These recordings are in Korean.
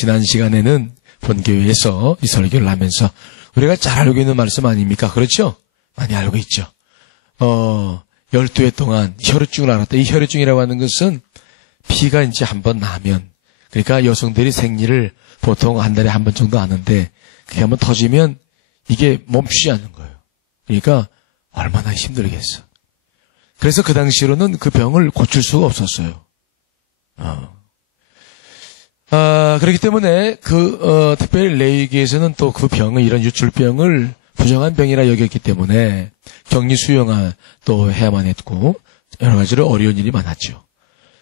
지난 시간에는 본교회에서 이 설교를 하면서 우리가 잘 알고 있는 말씀 아닙니까? 그렇죠? 많이 알고 있죠. 12회 동안 혈우증을 앓았다. 이 혈우증이라고 하는 것은 피가 이제 한 번 나면, 그러니까 여성들이 생리를 보통 한 달에 한 번 정도 하는데 그게 한번 터지면 이게 멈추지 않는 거예요. 그러니까 얼마나 힘들겠어. 그래서 그 당시로는 그 병을 고칠 수가 없었어요. 그렇기 때문에 특별히 레위기에서는 또 그 병을, 이런 유출병을 부정한 병이라 여겼기 때문에 격리 수용을 또 해야만 했고 여러 가지로 어려운 일이 많았죠.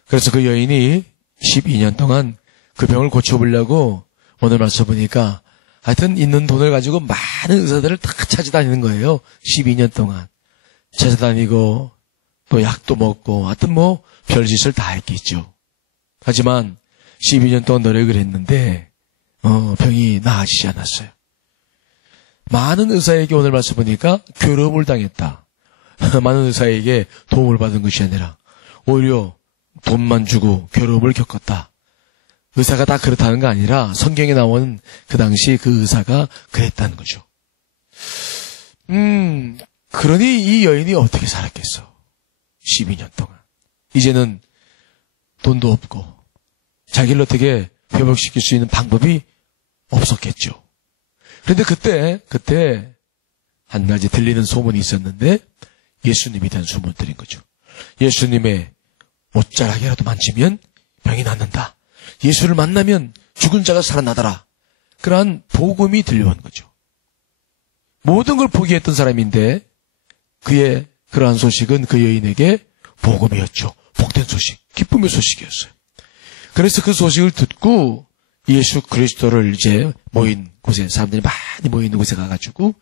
그래서 그 여인이 12년 동안 그 병을 고쳐보려고 오늘 말씀 보니까 하여튼 있는 돈을 가지고 많은 의사들을 다 찾아다니는 거예요. 12년 동안. 찾아다니고 또 약도 먹고 하여튼 뭐 별짓을 다 했겠죠. 하지만 12년 동안 노력을 했는데 병이 나아지지 않았어요. 많은 의사에게 오늘 말씀 보니까 괴로움을 당했다. 많은 의사에게 도움을 받은 것이 아니라 오히려 돈만 주고 괴로움을 겪었다. 의사가 다 그렇다는 거 아니라 성경에 나오는 그 당시 그 의사가 그랬다는 거죠. 그러니 이 여인이 어떻게 살았겠어? 12년 동안. 이제는 돈도 없고 자기를 어떻게 회복시킬 수 있는 방법이 없었겠죠. 그런데 그때 한 가지 들리는 소문이 있었는데 예수님에 대한 소문을 들은 거죠. 예수님의 옷자락이라도 만지면 병이 낫는다. 예수를 만나면 죽은 자가 살아나더라. 그러한 복음이 들려온 거죠. 모든 걸 포기했던 사람인데 그의 그러한 소식은 그 여인에게 복음이었죠. 복된 소식, 기쁨의 소식이었어요. 그래서 그 소식을 듣고 예수 그리스도를 이제 모인 곳에, 사람들이 많이 모이는 곳에 가가지고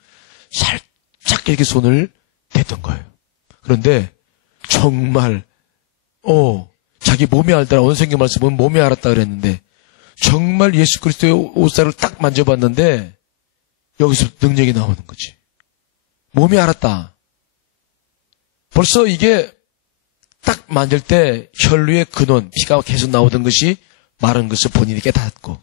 살짝 이렇게 손을 댔던 거예요. 그런데 정말 자기 몸이 알더라. 오늘 성경 말씀은 몸이 알았다 그랬는데 정말 예수 그리스도의 옷살을 딱 만져봤는데 여기서 능력이 나오는 거지. 몸이 알았다. 벌써 이게 딱 만질 때 혈류의 근원, 피가 계속 나오던 것이 마른 것을 본인이 깨닫고,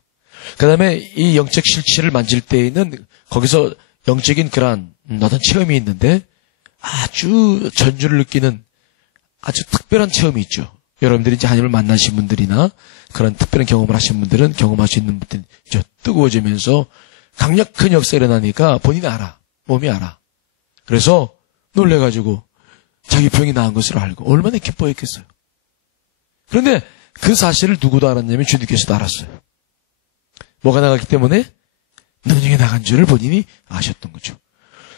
그 다음에 이 영적 실체를 만질 때에는 거기서 영적인 그러한 어떤 체험이 있는데 아주 전주를 느끼는 아주 특별한 체험이 있죠. 여러분들이 이제 하나님을 만나신 분들이나 그런 특별한 경험을 하신 분들은 경험할 수 있는 분들이 뜨거워지면서 강력한 역사가 일어나니까 본인이 알아. 몸이 알아. 그래서 놀래가지고 자기 병이 나은 것을 알고 얼마나 기뻐했겠어요. 그런데 그 사실을 누구도 알았냐면 주님께서도 알았어요. 뭐가 나갔기 때문에? 능력이 나간 줄을 본인이 아셨던 거죠.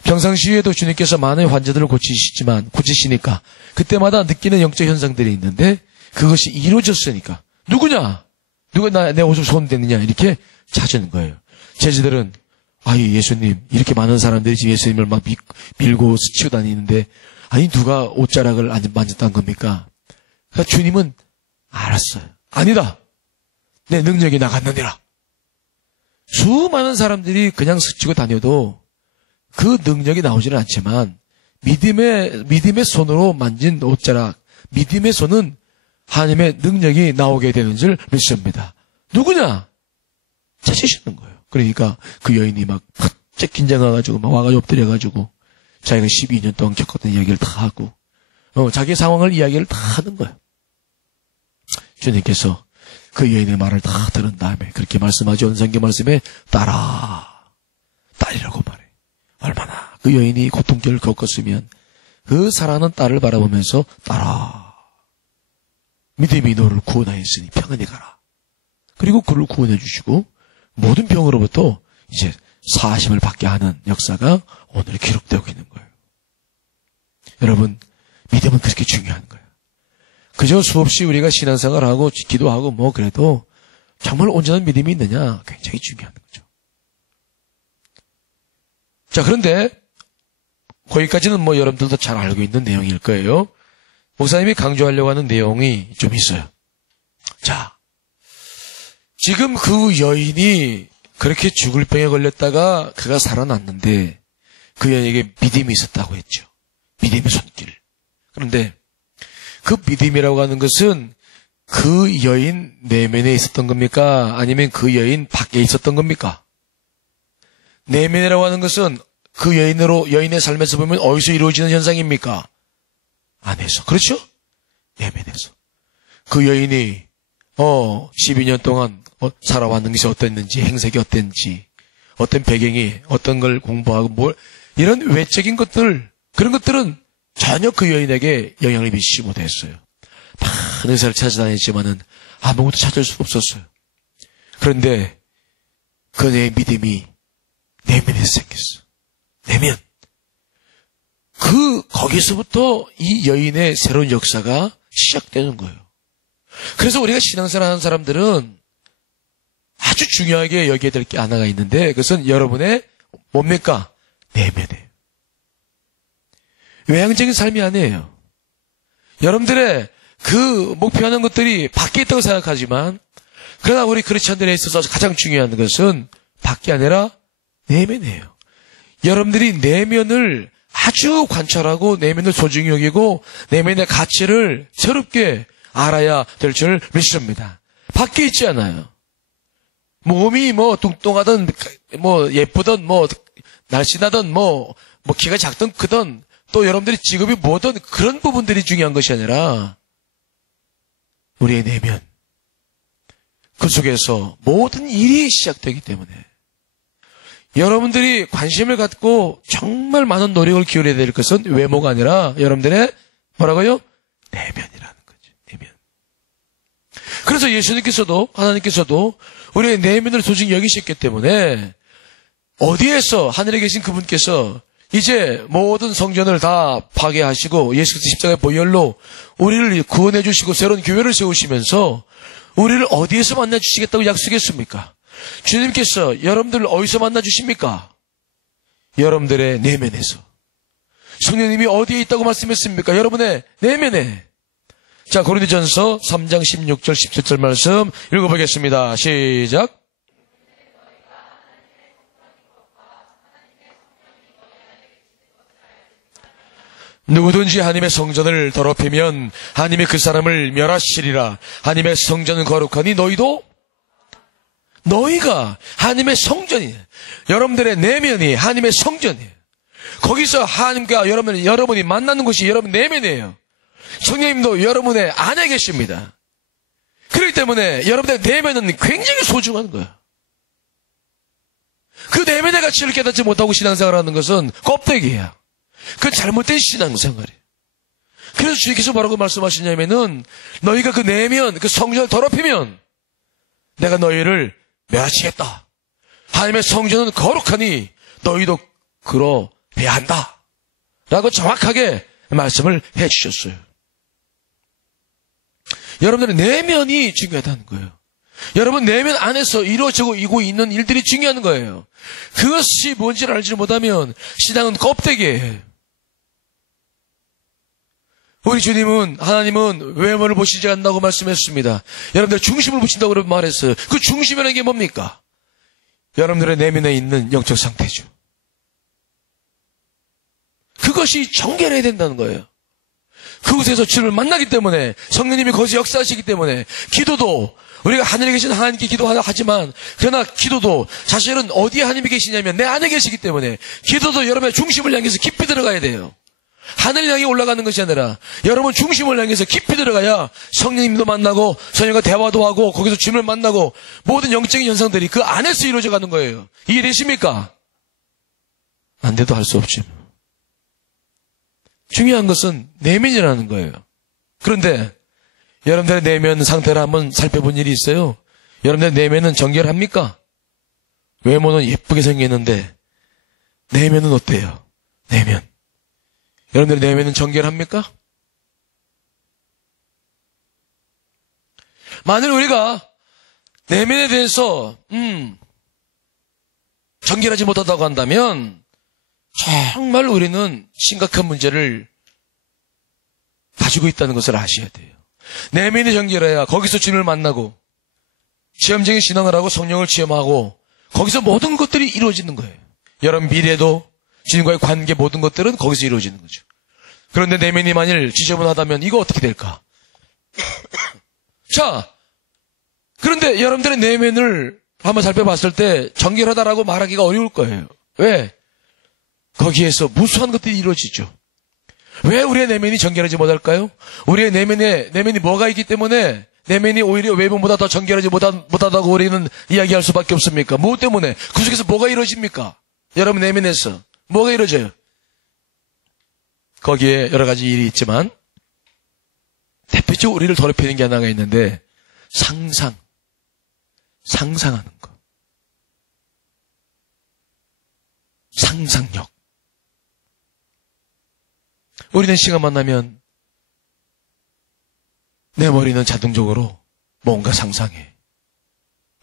평상시에도 주님께서 많은 환자들을 고치시니까 그때마다 느끼는 영적 현상들이 있는데 그것이 이루어졌으니까 누구냐? 누가 내 옷을 손댔느냐? 이렇게 찾는 거예요. 제자들은 예수님, 이렇게 많은 사람들이 지금 예수님을 막 밀고 스치고 다니는데 아니 누가 옷자락을 만졌다는 겁니까? 그러니까 주님은 알았어요. 아니다. 내 능력이 나갔느니라. 수많은 사람들이 그냥 스치고 다녀도 그 능력이 나오지는 않지만 믿음의 손으로 만진 옷자락, 믿음의 손은 하나님의 능력이 나오게 되는 줄 믿습니다. 누구냐? 찾으시는 거예요. 그러니까 그 여인이 막 갑자기 긴장해가지고 막 와가지고 엎드려가지고 자기가 12년 동안 겪었던 이야기를 다 하고 자기 상황을 이야기를 다 하는 거예요. 주님께서 그 여인의 말을 다 들은 다음에 그렇게 말씀하죠. 오늘 성경 말씀에 딸이라고 말해. 얼마나 그 여인이 고통결을 겪었으면 그 사랑하는 딸을 바라보면서 딸아, 믿음이 너를 구원하였으니 평안히 가라. 그리고 그를 구원해 주시고 모든 병으로부터 이제 사하심을 받게 하는 역사가 오늘 기록되고 있는 거예요. 여러분, 믿음은 그렇게 중요한 거예요. 그저 수없이 우리가 신앙생활하고 기도하고 그래도 정말 온전한 믿음이 있느냐 굉장히 중요한 거죠. 자, 그런데 거기까지는 여러분들도 잘 알고 있는 내용일 거예요. 목사님이 강조하려고 하는 내용이 좀 있어요. 자, 지금 그 여인이 그렇게 죽을 병에 걸렸다가 그가 살아났는데 그 여인에게 믿음이 있었다고 했죠. 믿음의 손길. 그런데 그 믿음이라고 하는 것은 그 여인 내면에 있었던 겁니까? 아니면 그 여인 밖에 있었던 겁니까? 내면이라고 하는 것은 그 여인의 삶에서 보면 어디서 이루어지는 현상입니까? 안에서. 그렇죠? 내면에서. 그 여인이 12년 동안 살아왔는 것이 어땠는지, 행색이 어땠는지, 어떤 배경이, 어떤 걸 공부하고 이런 외적인 것들, 그런 것들은 전혀 그 여인에게 영향을 미치지 못했어요. 많은 의사를 찾아다녔지만은 아무것도 찾을 수 없었어요. 그런데 그녀의 믿음이 내면에서 생겼어. 내면. 거기서부터 이 여인의 새로운 역사가 시작되는 거예요. 그래서 우리가 신앙생활 하는 사람들은 아주 중요하게 여기에 될 게 하나가 있는데 그것은 여러분의 뭡니까? 내면이에요. 외향적인 삶이 아니에요. 여러분들의 그 목표하는 것들이 밖에 있다고 생각하지만 그러나 우리 크리스천들에 있어서 가장 중요한 것은 밖이 아니라 내면이에요. 여러분들이 내면을 아주 관찰하고 내면을 소중히 여기고 내면의 가치를 새롭게 알아야 될 줄 믿습니다. 밖에 있지 않아요. 몸이 뚱뚱하든 예쁘든 날씬하든 키가 작든 크든 또 여러분들이 직업이 뭐든 그런 부분들이 중요한 것이 아니라 우리의 내면 그 속에서 모든 일이 시작되기 때문에 여러분들이 관심을 갖고 정말 많은 노력을 기울여야 될 것은 외모가 아니라 여러분들의 뭐라고요? 내면이라는 거죠. 내면. 그래서 예수님께서도 하나님께서도 우리의 내면을 소중히 여기셨기 때문에 어디에서 하늘에 계신 그분께서 이제 모든 성전을 다 파괴하시고 예수 그리스도 십자가의 보혈로 우리를 구원해 주시고 새로운 교회를 세우시면서 우리를 어디에서 만나 주시겠다고 약속했습니까? 주님께서 여러분들을 어디서 만나 주십니까? 여러분들의 내면에서. 성령님이 어디에 있다고 말씀했습니까? 여러분의 내면에. 자, 고린도전서 3장 16절 17절 말씀 읽어보겠습니다. 시작. 누구든지 하나님의 성전을 더럽히면 하나님이 그 사람을 멸하시리라. 하나님의 성전은 거룩하니 너희가 하나님의 성전이에요. 여러분들의 내면이 하나님의 성전이에요. 거기서 하나님과 여러분이 만나는 곳이 여러분 내면이에요. 성령님도 여러분의 안에 계십니다. 그렇기 때문에 여러분의 내면은 굉장히 소중한 거예요. 그 내면의 가치를 깨닫지 못하고 신앙생활을 하는 것은 껍데기예요. 그건 잘못된 신앙생활이에요. 그래서 주님께서 뭐라고 말씀하시냐면은 너희가 그 내면, 그 성전을 더럽히면 내가 너희를 멸하시겠다. 하나님의 성전은 거룩하니 너희도 그러해야 한다. 라고 정확하게 말씀을 해 주셨어요. 여러분들의 내면이 중요하다는 거예요. 여러분 내면 안에서 이루어지고 있는 일들이 중요한 거예요. 그것이 뭔지를 알지 못하면 신앙은 껍데기예요. 우리 주님은 하나님은 외모를 보시지 않는다고 말씀했습니다. 여러분들 중심을 보신다고 말했어요. 그 중심이라는 게 뭡니까? 여러분들의 내면에 있는 영적 상태죠. 그것이 정결해야 된다는 거예요. 그곳에서 주님을 만나기 때문에 성령님이 거기서 역사하시기 때문에 기도도 우리가 하늘에 계신 하나님께 기도하지만 그러나 기도도 사실은 어디에 하나님이 계시냐면 내 안에 계시기 때문에 기도도 여러분의 중심을 향해서 깊이 들어가야 돼요. 하늘 향해 올라가는 것이 아니라 여러분 중심을 향해서 깊이 들어가야 성령님도 만나고 성령과 대화도 하고 거기서 주님을 만나고 모든 영적인 현상들이 그 안에서 이루어져 가는 거예요. 이해되십니까? 안 돼도 할 수 없지. 중요한 것은 내면이라는 거예요. 그런데 여러분들의 내면 상태를 한번 살펴본 일이 있어요. 여러분들의 내면은 정결합니까? 외모는 예쁘게 생겼는데 내면은 어때요? 내면. 여러분들의 내면은 정결합니까? 만일 우리가 내면에 대해서 정결하지 못하다고 한다면 정말 우리는 심각한 문제를 가지고 있다는 것을 아셔야 돼요. 내면이 정결해야 거기서 주님을 만나고 시험적인 신앙을 하고 성령을 체험하고 거기서 모든 것들이 이루어지는 거예요. 여러분 미래도 주님과의 관계 모든 것들은 거기서 이루어지는 거죠. 그런데 내면이 만일 지저분하다면 이거 어떻게 될까? 자, 그런데 여러분들의 내면을 한번 살펴봤을 때 정결하다라고 말하기가 어려울 거예요. 왜? 거기에서 무수한 것들이 이루어지죠. 왜 우리의 내면이 정결하지 못할까요? 우리의 내면이 뭐가 있기 때문에 내면이 오히려 외면보다 더 정결하지 못하다고 우리는 이야기할 수밖에 없습니까? 무엇 때문에? 그 속에서 뭐가 이루어집니까? 여러분 내면에서 뭐가 이루어져요? 거기에 여러 가지 일이 있지만 대표적으로 우리를 더럽히는 게 하나가 있는데 상상하는 것. 상상력. 우리는 시간만 나면 내 머리는 자동적으로 뭔가 상상해.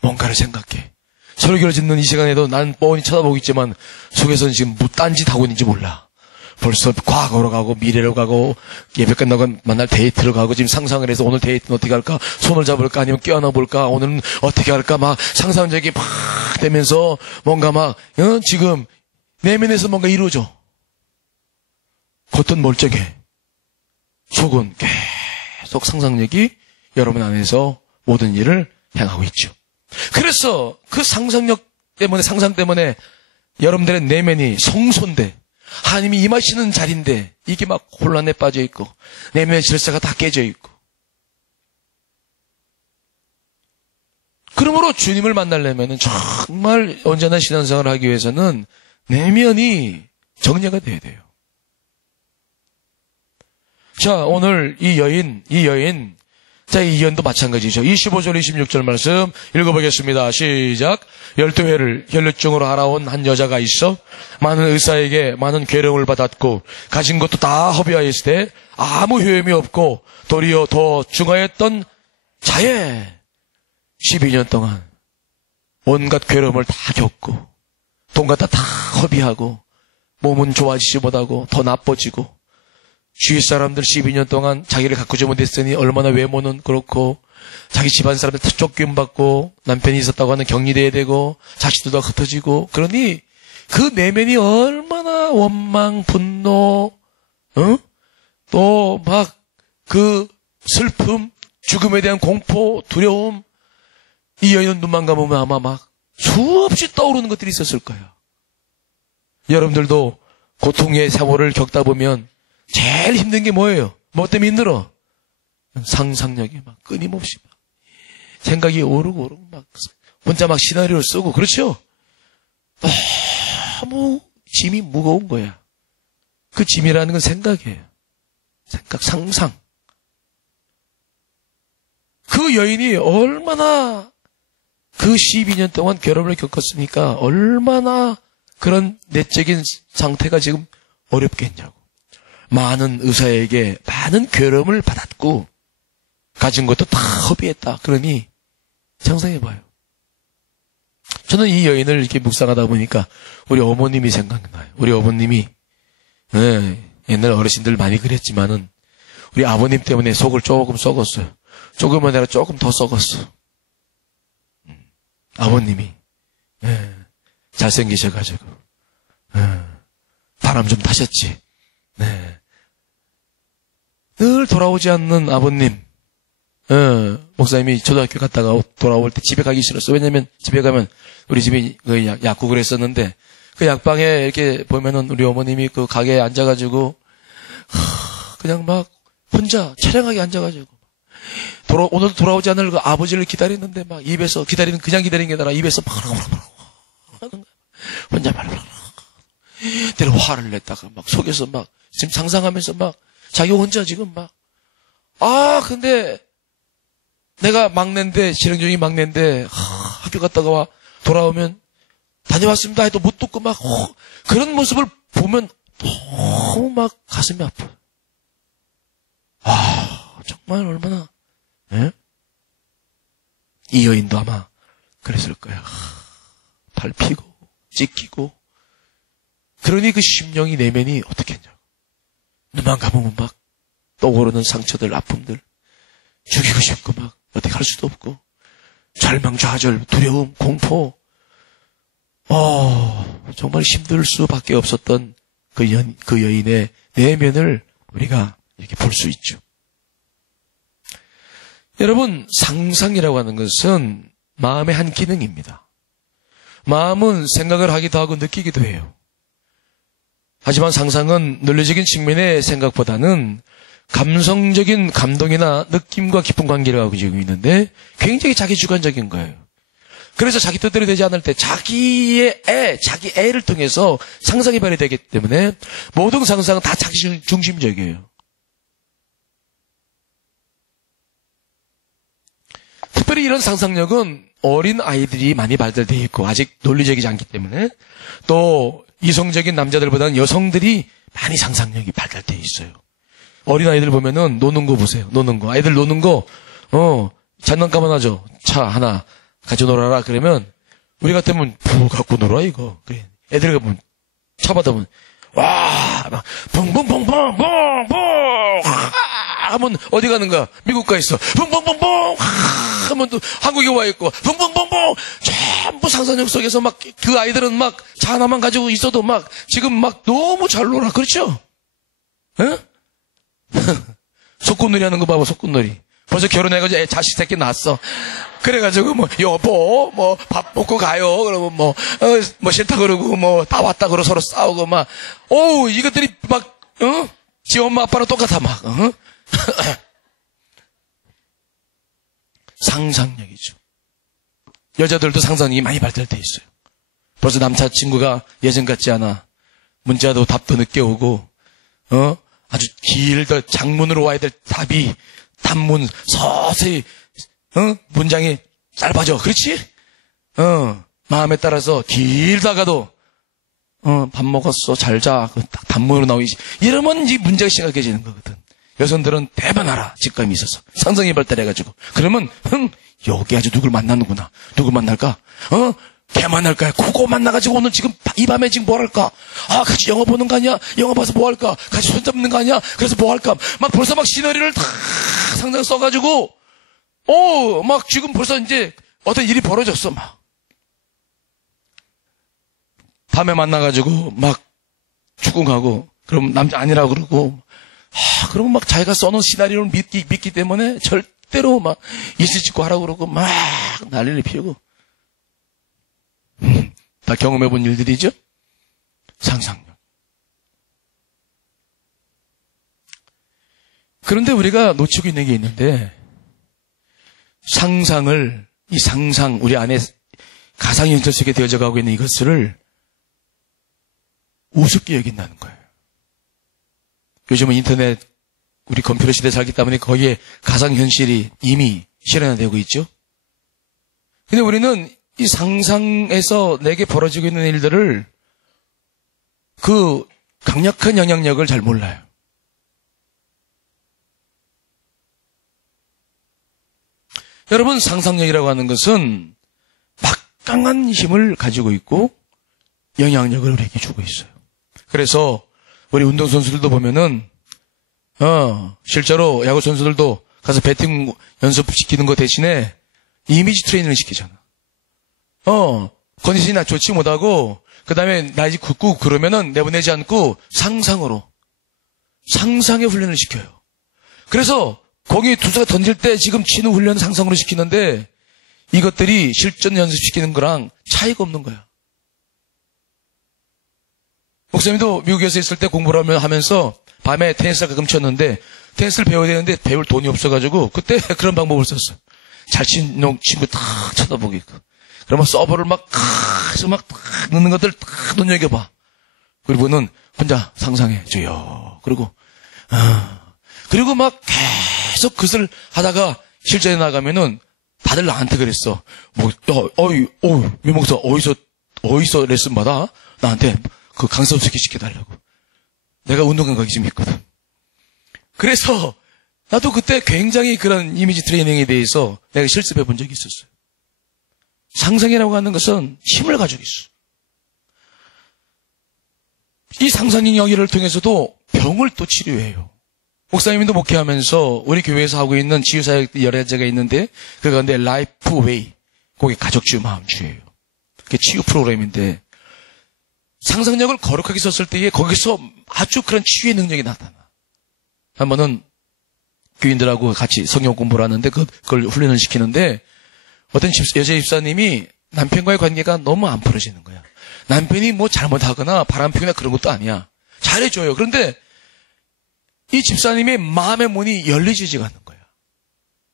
뭔가를 생각해. 설교를 듣는 이 시간에도 난 뻔히 쳐다보고 있지만 속에서는 지금 뭐 딴짓 하고 있는지 몰라. 벌써 과거로 가고 미래로 가고 예배 끝나고 만날 데이트로 가고 지금 상상을 해서 오늘 데이트는 어떻게 할까? 손을 잡을까? 아니면 껴안아 볼까? 오늘은 어떻게 할까? 막 상상력이 막 되면서 뭔가 막 지금 내면에서 뭔가 이루어져. 겉은 멀쩡해. 속은 계속 상상력이 여러분 안에서 모든 일을 행하고 있죠. 그래서 그 상상 때문에 여러분들의 내면이 성소인데 하나님이 임하시는 자리인데 이게 막 혼란에 빠져 있고 내면의 질서가 다 깨져 있고 그러므로 주님을 만나려면 정말 온전한 신앙생활을 하기 위해서는 내면이 정리가 돼야 돼요. 자, 오늘 이 여인, 자, 이 여인도 마찬가지죠. 25절, 26절 말씀 읽어보겠습니다. 시작. 12회를 혈류증으로 알아온 한 여자가 있어 많은 의사에게 많은 괴로움을 받았고 가진 것도 다 허비하였을 때 아무 효험이 없고 도리어 더 중하였던 자에 12년 동안 온갖 괴로움을 다 겪고 돈 갖다 다 허비하고 몸은 좋아지지 못하고 더 나빠지고 주위 사람들 12년 동안 자기를 가꾸지 못했으니 얼마나 외모는 그렇고 자기 집안 사람들 쫓김 받고 남편이 있었다고 하는 격리돼야 되고 자식들도 흩어지고 그러니 그 내면이 얼마나 원망, 분노, 또 막 그 슬픔, 죽음에 대한 공포, 두려움 이 여인은 눈만 감으면 아마 막 수없이 떠오르는 것들이 있었을 거예요. 여러분들도 고통의 세월을 겪다 보면 제일 힘든 게 뭐예요? 뭐 때문에 힘들어? 상상력이 막 끊임없이 막 생각이 오르고 막 혼자 막 시나리오를 쓰고 그렇죠? 너무 짐이 무거운 거야. 그 짐이라는 건 생각이에요. 생각, 상상. 그 여인이 얼마나 그 12년 동안 괴로움을 겪었으니까 얼마나 그런 내적인 상태가 지금 어렵겠냐고. 많은 의사에게 많은 괴로움을 받았고 가진 것도 다 허비했다. 그러니 상상해봐요. 저는 이 여인을 이렇게 묵상하다 보니까 우리 어머님이 생각나요. 우리 어머님이 옛날 어르신들 많이 그랬지만은 우리 아버님 때문에 속을 조금 썩었어요. 조금은 아니라 조금 더 썩었어. 아버님이 잘생기셔가지고 바람 좀 타셨지. 늘 돌아오지 않는 아버님. 목사님이 초등학교 갔다가 돌아올 때 집에 가기 싫었어. 왜냐면 집에 가면 우리 집이 그 약국을 했었는데 그 약방에 이렇게 보면은 우리 어머님이 그 가게에 앉아가지고 그냥 막 혼자 차량하게 앉아가지고 오늘도 돌아오지 않을 그 아버지를 기다리는데 막 입에서 그냥 기다리는 게 아니라 입에서 막 혼자 막 때로 화를 냈다가 막 속에서 막 지금 상상하면서 막 자기 혼자 지금 막 근데 내가 막내인데 실행적인 막내인데 학교 갔다가 돌아오면 다녀왔습니다 해도 못 듣고 막 그런 모습을 보면 너무 막 가슴이 아파요. 정말 얼마나 이 여인도 아마 그랬을 거예요. 밟히고 찢기고 그러니 그 심령이 내면이 어떻게 했냐고. 눈만 감으면 막 떠오르는 상처들, 아픔들 죽이고 싶고 막 어떻게 할 수도 없고 절망, 좌절, 두려움, 공포 정말 힘들 수밖에 없었던 그 여인의 내면을 우리가 이렇게 볼 수 있죠. 여러분, 상상이라고 하는 것은 마음의 한 기능입니다. 마음은 생각을 하기도 하고 느끼기도 해요. 하지만 상상은 논리적인 측면의 생각보다는 감성적인 감동이나 느낌과 깊은 관계를 가지고 있는데 굉장히 자기 주관적인 거예요. 그래서 자기 뜻대로 되지 않을 때 자기 애를 통해서 상상이 발휘되기 때문에 모든 상상은 다 자기 중심적이에요. 특별히 이런 상상력은 어린 아이들이 많이 발달되어 있고 아직 논리적이지 않기 때문에 또 이성적인 남자들보다는 여성들이 많이 상상력이 발달되어 있어요. 어린 아이들 보면은 노는 거 보세요. 노는 거. 아이들 노는 거, 장난감 하나 줘. 차 하나 가져 놀아라. 그러면 우리 같으면 불 갖고 놀아 이거. 그래. 애들 보면 차 받으면 와, 막 붕붕붕붕붕붕 하면 어디 가는 거야? 미국 가 있어. 붕붕붕붕 하면 또 한국에 와 있고 붕붕붕붕 전부 상상력 속에서 막 그 아이들은 막 차 하나만 가지고 있어도 막 지금 막 너무 잘 놀아. 그렇죠? 에? 소꿉놀이 하는 거 봐봐. 소꿉놀이. 벌써 결혼해가지고 애 자식 새끼 낳았어. 그래가지고 뭐 여보 뭐 밥 먹고 가요. 그러면 뭐 싫다 그러고 뭐 다 왔다 그러고 서로 싸우고 막 이것들이 막 지 엄마 아빠랑 똑같아 막 상상력이죠. 여자들도 상상력이 많이 발달돼 있어요. 벌써 남자친구가 예전 같지 않아. 문자도 답도 늦게 오고 아주 길다 장문으로 와야 될 답이 단문 서서히 문장이 짧아져. 그렇지? 마음에 따라서 길다가도 밥 먹었어 잘 자. 딱 단문으로 나오지. 이러면 이 문제가 심각해지는 거거든. 여성들은 대변하라 직감이 있어서 상상이 발달해가지고 그러면 여기 아주 누굴 만나는구나. 누굴 만날까? 걔 만날까? 그거 만나가지고 오늘 지금 이 밤에 지금 뭐 할까? 같이 영화 보는 거 아니야? 영화 봐서 뭐 할까? 같이 손잡는 거 아니야? 그래서 뭐 할까? 막 벌써 막 시나리오를 다 상상 써가지고 막 지금 벌써 이제 어떤 일이 벌어졌어 막. 밤에 만나가지고 막 축구하고 그럼 남자 아니라고 그러고 그러면 막 자기가 써놓은 시나리오를 믿기 때문에 절대로 막 이슬 짓고 하라고 그러고 막 난리를 피우고 다 경험해본 일들이죠. 상상력. 그런데 우리가 놓치고 있는 게 있는데 이 상상 우리 안에 가상현실 속에 되어져 가고 있는 이것을 우습게 여긴다는 거예요. 요즘은 인터넷 우리 컴퓨터 시대에 살기 때문에 거기에 가상현실이 이미 실현되고 있죠. 근데 우리는 이 상상에서 내게 벌어지고 있는 일들을 그 강력한 영향력을 잘 몰라요. 여러분, 상상력이라고 하는 것은 막강한 힘을 가지고 있고 영향력을 우리에게 주고 있어요. 그래서 우리 운동선수들도 보면은 실제로 야구 선수들도 가서 배팅 연습시키는 거 대신에 이미지 트레이닝을 시키잖아. 컨디션이 좋지 못하고 그 다음에 나이 굳고 그러면은 내보내지 않고 상상의 훈련을 시켜요. 그래서 공이 투수가 던질 때 지금 치는 훈련 상상으로 시키는데 이것들이 실전 연습시키는 거랑 차이가 없는 거야. 목사님도 미국에서 있을 때 공부를 하면서 밤에 테니스를 가끔 쳤는데 테니스를 배워야 되는데 배울 돈이 없어가지고 그때 그런 방법을 썼어. 잘 치는 친구 다 쳐다보게끔. 그러면 서버를 막 넣는 것들 다 눈여겨봐. 그리고는 혼자 상상해 줘요. 그리고 막 계속 그것을 하다가 실전에 나가면은 다들 나한테 그랬어. 미목사 어디서 레슨 받아? 나한테 그 강습 시켜달라고. 내가 운동 감각이 좀 있거든. 그래서 나도 그때 굉장히 그런 이미지 트레이닝에 대해서 내가 실습해 본 적이 있었어요. 상상이라고 하는 것은 힘을 가지고 있어. 이 상상의 영역을 통해서도 병을 또 치료해요. 목사님도 목회하면서 우리 교회에서 하고 있는 치유사역 여러 가지가 있는데 그 가운데 라이프 웨이, 그게 가족치유 마음치유예요. 그게 치유 프로그램인데 상상력을 거룩하게 썼을 때에 거기서 아주 그런 치유의 능력이 나타나. 한 번은 교인들하고 같이 성경 공부를 하는데 그걸 훈련을 시키는데 어떤 여자 집사님이 남편과의 관계가 너무 안 풀어지는 거야. 남편이 뭐 잘못하거나 바람피거나 그런 것도 아니야. 잘해줘요. 그런데 이 집사님의 마음의 문이 열리지가 않는 거야.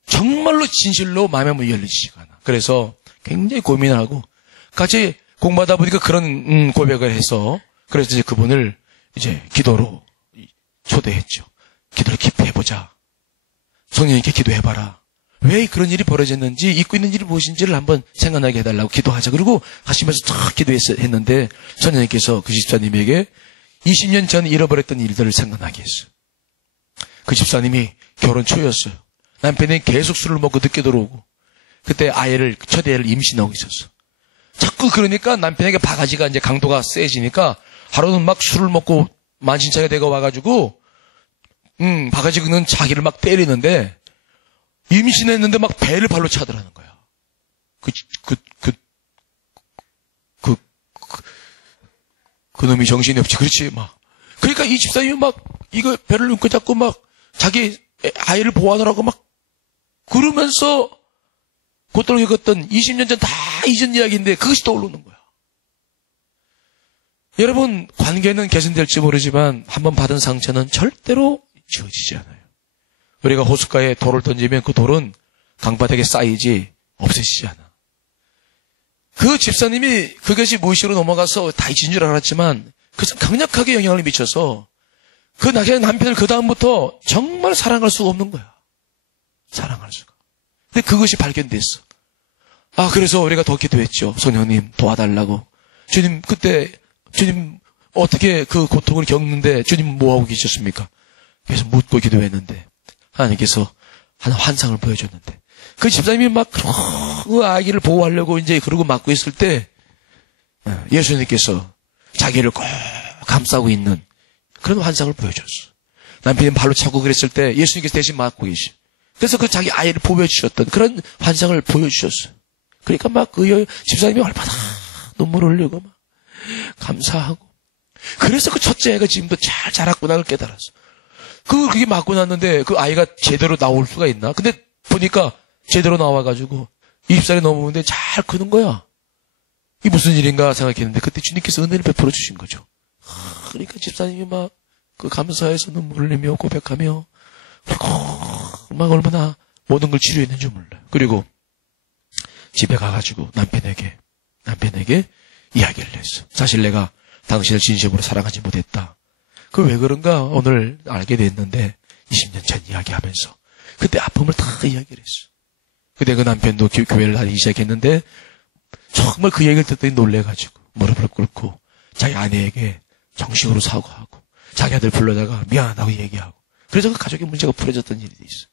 정말로 진실로 마음의 문이 열리지가 않아. 그래서 굉장히 고민을 하고 같이 공부하다 보니까 그런 고백을 해서 그래서 이제 그분을 이제 기도로 초대했죠. 기도를 깊이 해보자. 성령님께 기도해봐라. 왜 그런 일이 벌어졌는지, 잊고 있는 일이 무엇인지를 한번 생각나게 해달라고 기도하자. 그리고 가시면서 쫙 기도했는데 성령님께서 그 집사님에게 20년 전 잃어버렸던 일들을 생각나게 했어요. 그 집사님이 결혼 초였어요. 남편이 계속 술을 먹고 늦게 들어오고 그때 첫 애를 임신하고 있었어. 자꾸 그러니까 남편에게 바가지가 이제 강도가 세지니까 하루는 막 술을 먹고 만신창이 되고 와가지고 바가지 긁는 자기를 막 때리는데 임신했는데 막 배를 발로 차더라는 거야. 그 놈이 정신이 없지. 그렇지, 막. 그러니까 이 집사님이 막 이거 배를 묶고 잡고 막 자기 아이를 보호하느라고 막 그러면서 고통을 겪었던 20년 전 다 잊은 이야기인데 그것이 떠오르는 거야. 여러분, 관계는 개선될지 모르지만 한번 받은 상처는 절대로 지워지지 않아요. 우리가 호숫가에 돌을 던지면 그 돌은 강바닥에 쌓이지 없어지지 않아. 그 집사님이 그것이 무의식으로 넘어가서 다 잊은 줄 알았지만 그것은 강력하게 영향을 미쳐서 그 남편을 그 다음부터 정말 사랑할 수가 없는 거야. 사랑할 수가. 근데 그것이 발견됐어. 그래서 우리가 더 기도했죠. 성령님 도와달라고. 주님, 그때 주님 어떻게 그 고통을 겪는데 주님 뭐하고 계셨습니까? 그래서 묻고 기도했는데 하나님께서 하나 환상을 보여줬는데 그 집사님이 막 그 아기를 보호하려고 이제 그러고 맞고 있을 때 예수님께서 자기를 꼭 감싸고 있는 그런 환상을 보여줬어. 남편이 발로 차고 그랬을 때 예수님께서 대신 맞고 계시. 그래서 그 자기 아이를 보여주셨던 그런 환상을 보여주셨어. 그러니까 막 그 집사님이 얼마나 눈물을 흘리고 막 감사하고. 그래서 그 첫째 애가 지금도 잘 자랐구나 를 깨달았어. 그게 맞고 났는데 그 아이가 제대로 나올 수가 있나? 근데 보니까 제대로 나와가지고 20살이 넘었는데 잘 크는 거야. 이게 무슨 일인가 생각했는데 그때 주님께서 은혜를 베풀어 주신 거죠. 그러니까 집사님이 막 그 감사해서 눈물 흘리며 고백하며 막 얼마나 모든 걸 치료했는지 몰라요. 그리고 집에 가가지고 남편에게 이야기를 했어. 사실 내가 당신을 진심으로 사랑하지 못했다. 그 왜 그런가 오늘 알게 됐는데 20년 전 이야기하면서 그때 아픔을 다 이야기를 했어. 그때 그 남편도 교회를 다니기 시작했는데 정말 그 얘기를 듣더니 놀래가지고 무릎을 꿇고 자기 아내에게 정식으로 사과하고 자기 아들 불러다가 미안하다고 얘기하고 그래서 그 가족의 문제가 풀어졌던 일이 있어.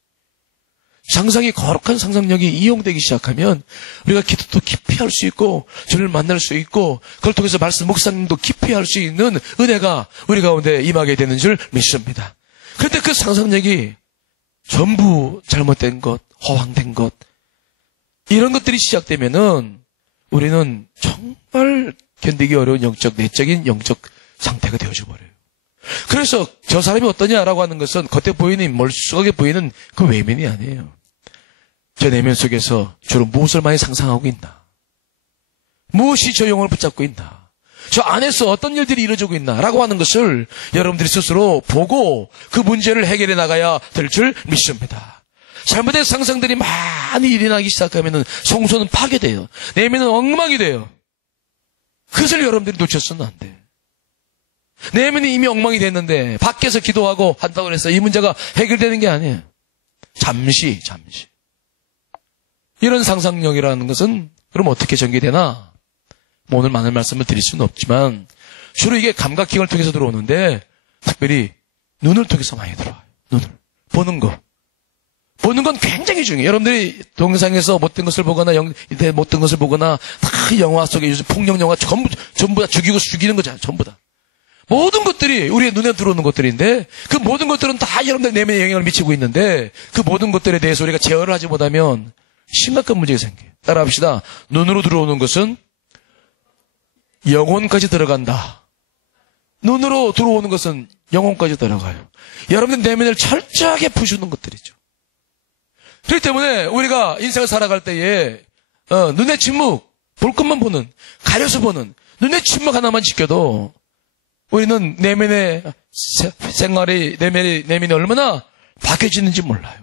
상상이 거룩한 상상력이 이용되기 시작하면 우리가 기도도 깊이 할 수 있고 주님을 만날 수 있고 그걸 통해서 말씀 묵상도 깊이 할 수 있는 은혜가 우리 가운데 임하게 되는 줄 믿습니다. 그런데 그 상상력이 전부 잘못된 것, 허황된 것 이런 것들이 시작되면은 우리는 정말 견디기 어려운 내적인 영적 상태가 되어져 버려요. 그래서 저 사람이 어떠냐라고 하는 것은 겉에 보이는 멀쩡하게 보이는 그 외면이 아니에요. 저 내면 속에서 주로 무엇을 많이 상상하고 있나? 무엇이 저 영혼을 붙잡고 있나? 저 안에서 어떤 일들이 이루어지고 있나라고 하는 것을 여러분들이 스스로 보고 그 문제를 해결해 나가야 될 줄 믿습니다. 잘못된 상상들이 많이 일어나기 시작하면 성소는 파괴돼요. 내면은 엉망이 돼요. 그것을 여러분들이 놓쳤으면 안 돼. 내면이 이미 엉망이 됐는데 밖에서 기도하고 한다고 해서 이 문제가 해결되는 게 아니에요. 잠시. 이런 상상력이라는 것은 그럼 어떻게 전개되나? 뭐 오늘 많은 말씀을 드릴 수는 없지만 주로 이게 감각기관을 통해서 들어오는데 특별히 눈을 통해서 많이 들어와요. 눈을. 보는 거. 보는 건 굉장히 중요해요. 여러분들이 동영상에서 못된 것을 보거나 못된 것을 보거나 다 영화 속에 요즘 폭력 영화 전부 다 죽이는 거잖아요. 전부 다. 모든 것들이 우리의 눈에 들어오는 것들인데 그 모든 것들은 다 여러분들 내면에 영향을 미치고 있는데 그 모든 것들에 대해서 우리가 제어를 하지 못하면 심각한 문제가 생겨요. 따라합시다. 눈으로 들어오는 것은 영혼까지 들어간다. 눈으로 들어오는 것은 영혼까지 들어가요. 여러분들 내면을 철저하게 부수는 것들이죠. 그렇기 때문에 우리가 인생을 살아갈 때에 눈의 침묵, 볼 것만 보는, 가려서 보는 눈의 침묵 하나만 지켜도 우리는 내면의 생활이, 내면이 얼마나 바뀌어지는지 몰라요.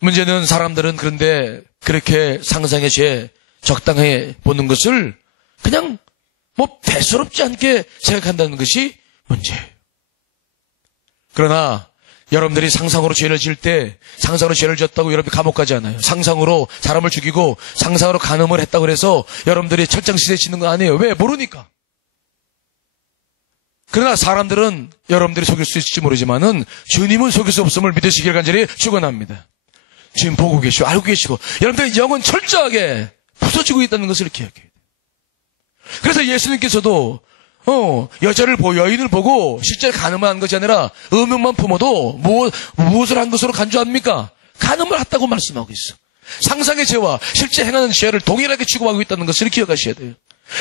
문제는 사람들은 그런데 그렇게 상상의 죄 적당히 보는 것을 그냥 대수롭지 않게 생각한다는 것이 문제예요. 그러나 여러분들이 상상으로 죄를 지을 때 상상으로 죄를 지었다고 여러분이 감옥 가지 않아요. 상상으로 사람을 죽이고 상상으로 간음을 했다고 그래서 여러분들이 철장시대 짓는 거 아니에요. 왜? 모르니까. 그러나 사람들은 여러분들이 속일 수 있을지 모르지만은 주님은 속일 수 없음을 믿으시길 간절히 축원합니다. 지금 보고 계시고 알고 계시고 여러분들의 영은 철저하게 부서지고 있다는 것을 기억해야 돼요. 그래서 예수님께서도 여인을 보고 실제 간음을 한 것이 아니라 음욕만 품어도 무엇을 한 것으로 간주합니까? 간음을 했다고 말씀하고 있어. 상상의 죄와 실제 행하는 죄를 동일하게 취급하고 있다는 것을 기억하셔야 돼요.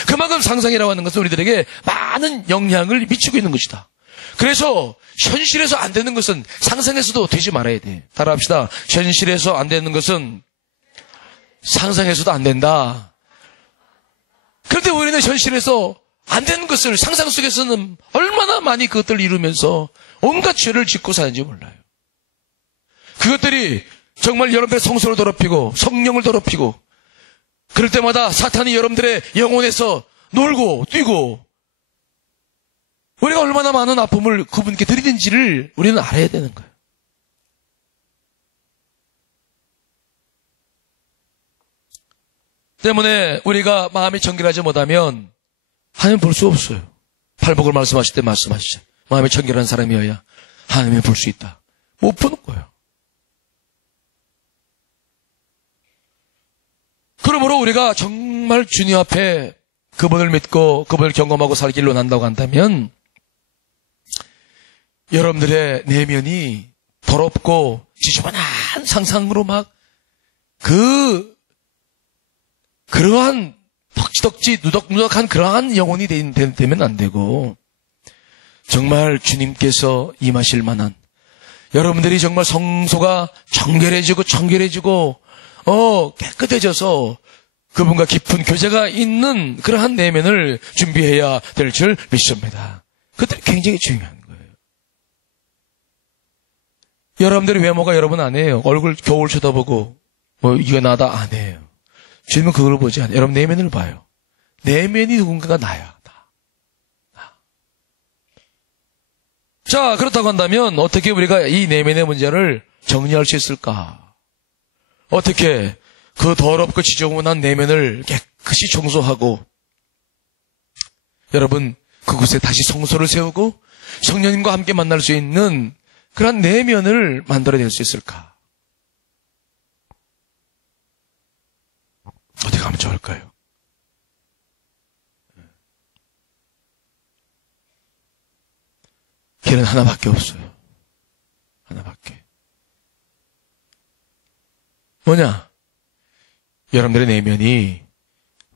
그만큼 상상이라고 하는 것은 우리들에게 많은 영향을 미치고 있는 것이다. 그래서 현실에서 안 되는 것은 상상에서도 되지 말아야 돼. 따라합시다. 현실에서 안 되는 것은 상상에서도 안 된다. 그런데 우리는 현실에서 안 되는 것을 상상 속에서는 얼마나 많이 그것들을 이루면서 온갖 죄를 짓고 사는지 몰라요. 그것들이 정말 여러분들의 성소를 더럽히고 성령을 더럽히고 그럴 때마다 사탄이 여러분들의 영혼에서 놀고 뛰고 우리가 얼마나 많은 아픔을 그분께 드리는지를 우리는 알아야 되는 거예요. 때문에 우리가 마음이 정결하지 못하면 하나님 볼 수 없어요. 팔복을 말씀하실 때 말씀하시죠. 마음이 정결한 사람이어야 하나님을 볼 수 있다. 못 보는 거예요. 그러므로 우리가 정말 주님 앞에 그분을 믿고 그분을 경험하고 살기로 난다고 한다면 여러분들의 내면이 더럽고 지저분한 상상으로 막 그러한 덕지덕지 누덕누덕한 그러한 영혼이 되면 안 되고 정말 주님께서 임하실 만한 여러분들이 정말 성소가 정결해지고 깨끗해져서 그분과 깊은 교제가 있는 그러한 내면을 준비해야 될 줄 믿습니다. 그것들이 굉장히 중요한 거예요. 여러분들의 외모가 여러분 아니에요. 얼굴 겨울 쳐다보고 이거 나다 아니에요. 주님은 그걸 보지 않아요. 여러분 내면을 봐요. 내면이 누군가가 나야. 나. 자, 그렇다고 한다면 어떻게 우리가 이 내면의 문제를 정리할 수 있을까? 어떻게 그 더럽고 지저분한 내면을 깨끗이 청소하고 여러분 그곳에 다시 성소를 세우고 성령님과 함께 만날 수 있는 그런 내면을 만들어낼 수 있을까? 어떻게 하면 좋을까요? 길은 하나밖에 없어요. 하나밖에. 뭐냐? 여러분들의 내면이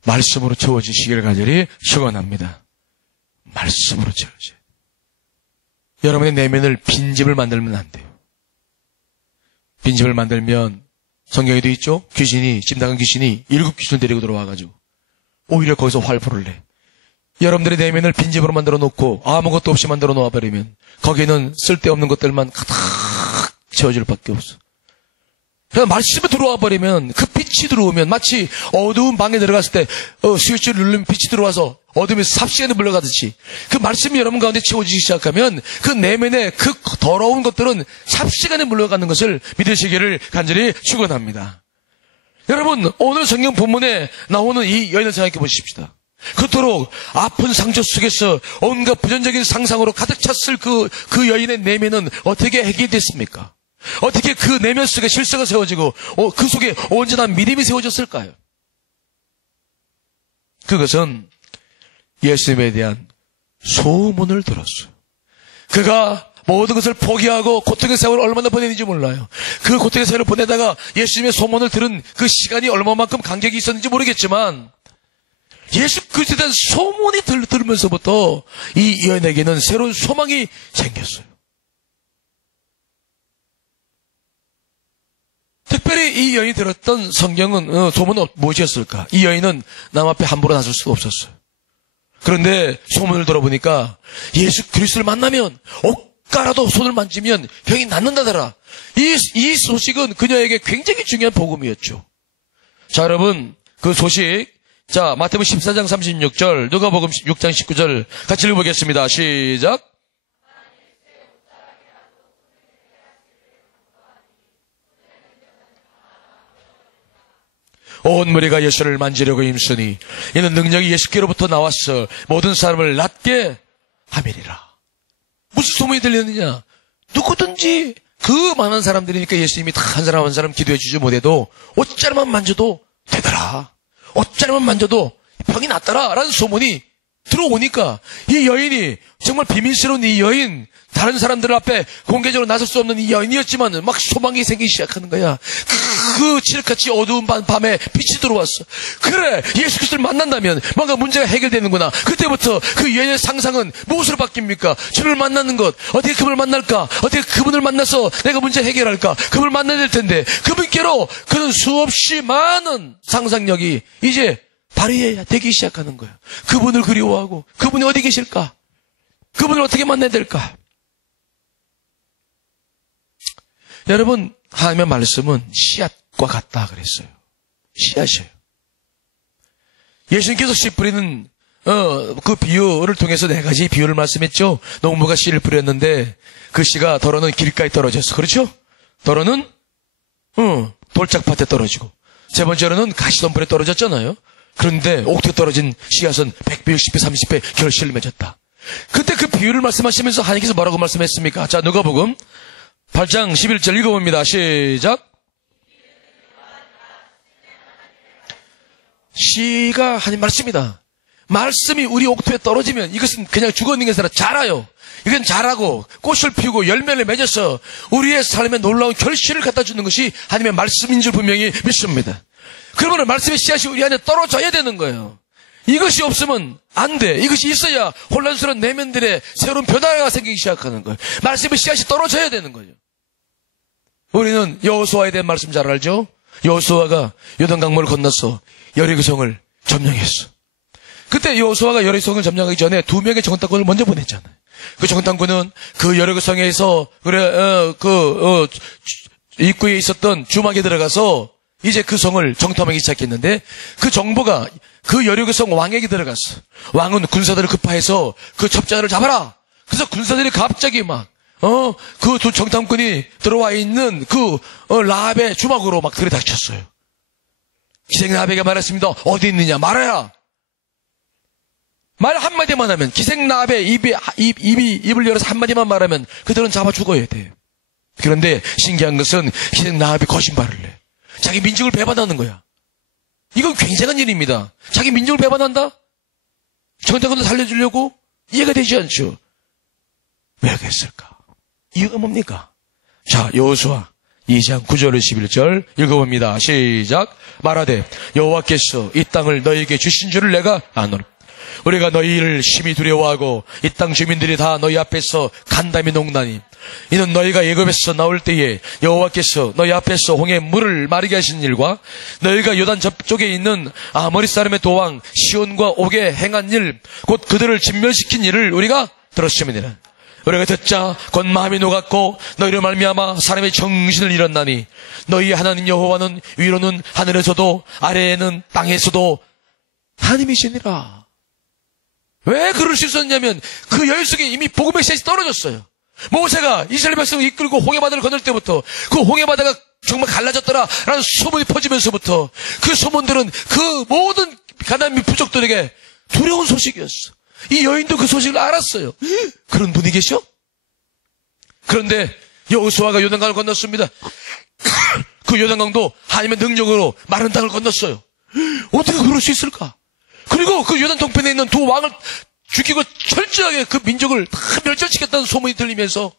말씀으로 채워지시기를 간절히 축원합니다. 말씀으로 채워져요. 여러분의 내면을 빈집을 만들면 안 돼요. 빈집을 만들면 성경에도 있죠? 짐 나간 귀신이 7귀신을 데리고 들어와가지고 오히려 거기서 활보를 내. 여러분들의 내면을 빈집으로 만들어 놓고 아무것도 없이 만들어 놓아버리면 거기는 쓸데없는 것들만 가득 채워질 밖에 없어. 그냥 말씀이 들어와 버리면 그 빛이 들어오면 마치 어두운 방에 들어갔을 때 스위치를 누르면 빛이 들어와서 어둠에서 삽시간에 물러가듯이 그 말씀이 여러분 가운데 채워지기 시작하면 그 내면의 그 더러운 것들은 삽시간에 물러가는 것을 믿으시기를 간절히 축원합니다. 여러분 오늘 성경 본문에 나오는 이 여인을 생각해 보십시다. 그토록 아픈 상처 속에서 온갖 부정적인 상상으로 가득 찼을 그 여인의 내면은 어떻게 해결됐습니까? 어떻게 그 내면 속에 실수가 세워지고 그 속에 온전한 믿음이 세워졌을까요? 그것은 예수님에 대한 소문을 들었어요. 그가 모든 것을 포기하고 고통의 세월을 얼마나 보내는지 몰라요. 그 고통의 세월을 보내다가 예수님의 소문을 들은 그 시간이 얼마만큼 간격이 있었는지 모르겠지만 예수 그리스도에 대한 소문이 들으면서부터 이 여인에게는 새로운 소망이 생겼어요. 특별히 이 여인이 들었던 성경은 소문은 무엇이었을까? 이 여인은 남 앞에 함부로 나설 수가 없었어요. 그런데 소문을 들어보니까 예수 그리스도를 만나면 옷가라도 손을 만지면 병이 낫는다더라. 이 소식은 그녀에게 굉장히 중요한 복음이었죠. 자, 여러분, 그 소식, 자, 마태복음 14장 36절, 누가복음 6장 19절 같이 읽어보겠습니다. 시작. 온 무리가 예수를 만지려고 힘쓰니 이는 능력이 예수께로부터 나왔어 모든 사람을 낫게 함이리라. 무슨 소문이 들렸느냐? 누구든지 그 많은 사람들이니까 예수님이 다 한 사람 한 사람 기도해 주지 못해도 옷자락만 만져도 되더라. 옷자락만 만져도 병이 낫더라 라는 소문이 들어오니까 이 여인이 정말 비밀스러운 이 여인, 다른 사람들 앞에 공개적으로 나설 수 없는 이 여인이었지만 막 소망이 생기기 시작하는 거야. 그 칠흑같이 어두운 밤에 빛이 들어왔어. 그래, 예수 그리스도를 만난다면 뭔가 문제가 해결되는구나. 그때부터 그 여인의 상상은 무엇으로 바뀝니까? 주를 만나는 것. 어떻게 그분을 만날까? 어떻게 그분을 만나서 내가 문제 해결할까? 그분을 만나야 될 텐데 그분께로 그는 수없이 많은 상상력이 이제 발휘되기 시작하는 거예요. 그분을 그리워하고 그분이 어디 계실까? 그분을 어떻게 만나야 될까? 여러분, 하나님의 말씀은 씨앗과 같다 그랬어요. 씨앗이에요. 예수님께서 씨 뿌리는 그 비유를 통해서 4가지 비유를 말씀했죠. 농부가 씨를 뿌렸는데 그 씨가 더러는 길가에 떨어졌어. 그렇죠? 더러는 돌짝밭에 떨어지고, 세 번째로는 가시덤불에 떨어졌잖아요. 그런데 옥토에 떨어진 씨앗은 100배, 60배, 30배 결실을 맺었다. 그때 그 비유를 말씀하시면서 하나님께서 뭐라고 말씀했습니까? 자, 누가복음 8장 11절 읽어봅니다. 시작. 씨가 하나님 말씀이다. 말씀이 우리 옥토에 떨어지면 이것은 그냥 죽어있는 게 아니라 자라요. 이건 자라고 꽃을 피우고 열매를 맺어서 우리의 삶에 놀라운 결실을 갖다 주는 것이 하나님의 말씀인 줄 분명히 믿습니다. 그러면 말씀의 씨앗이 우리 안에 떨어져야 되는 거예요. 이것이 없으면 안 돼. 이것이 있어야 혼란스러운 내면들의 새로운 변화가 생기기 시작하는 거예요. 말씀의 씨앗이 떨어져야 되는 거예요. 우리는 여호수아에 대한 말씀 잘 알죠? 여호수아가 요단강물을 건너서 여리고성을 점령했어. 그때 여호수아가 여리고성을 점령하기 전에 2명의 정탐꾼을 먼저 보냈잖아요. 그 정탐꾼은 그 여리고성에서 입구에 있었던 주막에 들어가서 이제 그 성을 정탐하기 시작했는데 그 정보가 그 여리고성 왕에게 들어갔어. 왕은 군사들을 급파해서 그 첩자를 잡아라. 그래서 군사들이 갑자기 그 두 정탐꾼이 들어와 있는 라합의 주막으로 막 들이닥쳤어요. 기생 라합에게 말했습니다. 어디 있느냐? 말해라. 말 한마디만 하면, 기생 라합의 입을 열어서 한마디만 말하면 그들은 잡아 죽어야 돼. 그런데 신기한 것은 기생 라합이 거짓말을 해. 자기 민족을 배반하는 거야. 이건 굉장한 일입니다. 자기 민족을 배반한다? 정탐꾼을 살려주려고? 이해가 되지 않죠. 왜 그랬을까? 이유가 뭡니까? 자, 여호수아 2장 9절 11절 읽어봅니다. 시작. 말하되 여호와께서 이 땅을 너희에게 주신 줄을 내가 아노라. 우리가 너희를 심히 두려워하고 이 땅 주민들이 다 너희 앞에서 간담이 녹나니 이는 너희가 애굽에서 나올 때에 여호와께서 너희 앞에서 홍해 물을 마르게 하신 일과 너희가 요단 저쪽에 있는 아모리 사람의 도왕 시온과 옥에 행한 일 곧 그들을 진멸시킨 일을 우리가 들었음이니라. 우리가 듣자 곧 마음이 녹았고 너희로 말미암아 사람의 정신을 잃었나니 너희 하나님 여호와는 위로는 하늘에서도 아래에는 땅에서도 하나님이시니라. 왜 그럴 수 있었냐면 그 여인 속에 이미 복음의 씨앗이 떨어졌어요. 모세가 이스라엘 백성을 이끌고 홍해바다를 건널 때부터 그 홍해바다가 정말 갈라졌더라라는 소문이 퍼지면서부터 그 소문들은 그 모든 가나안 부족들에게 두려운 소식이었어. 이 여인도 그 소식을 알았어요. 그런 분이 계셔? 그런데 여호수아가 요단강을 건넜습니다. 그 요단강도 하나님의 능력으로 마른 땅을 건넜어요. 어떻게 그럴 수 있을까? 그리고 그 요단 동편에 있는 두 왕을 죽이고 철저하게 그 민족을 다 멸절시켰다는 소문이 들리면서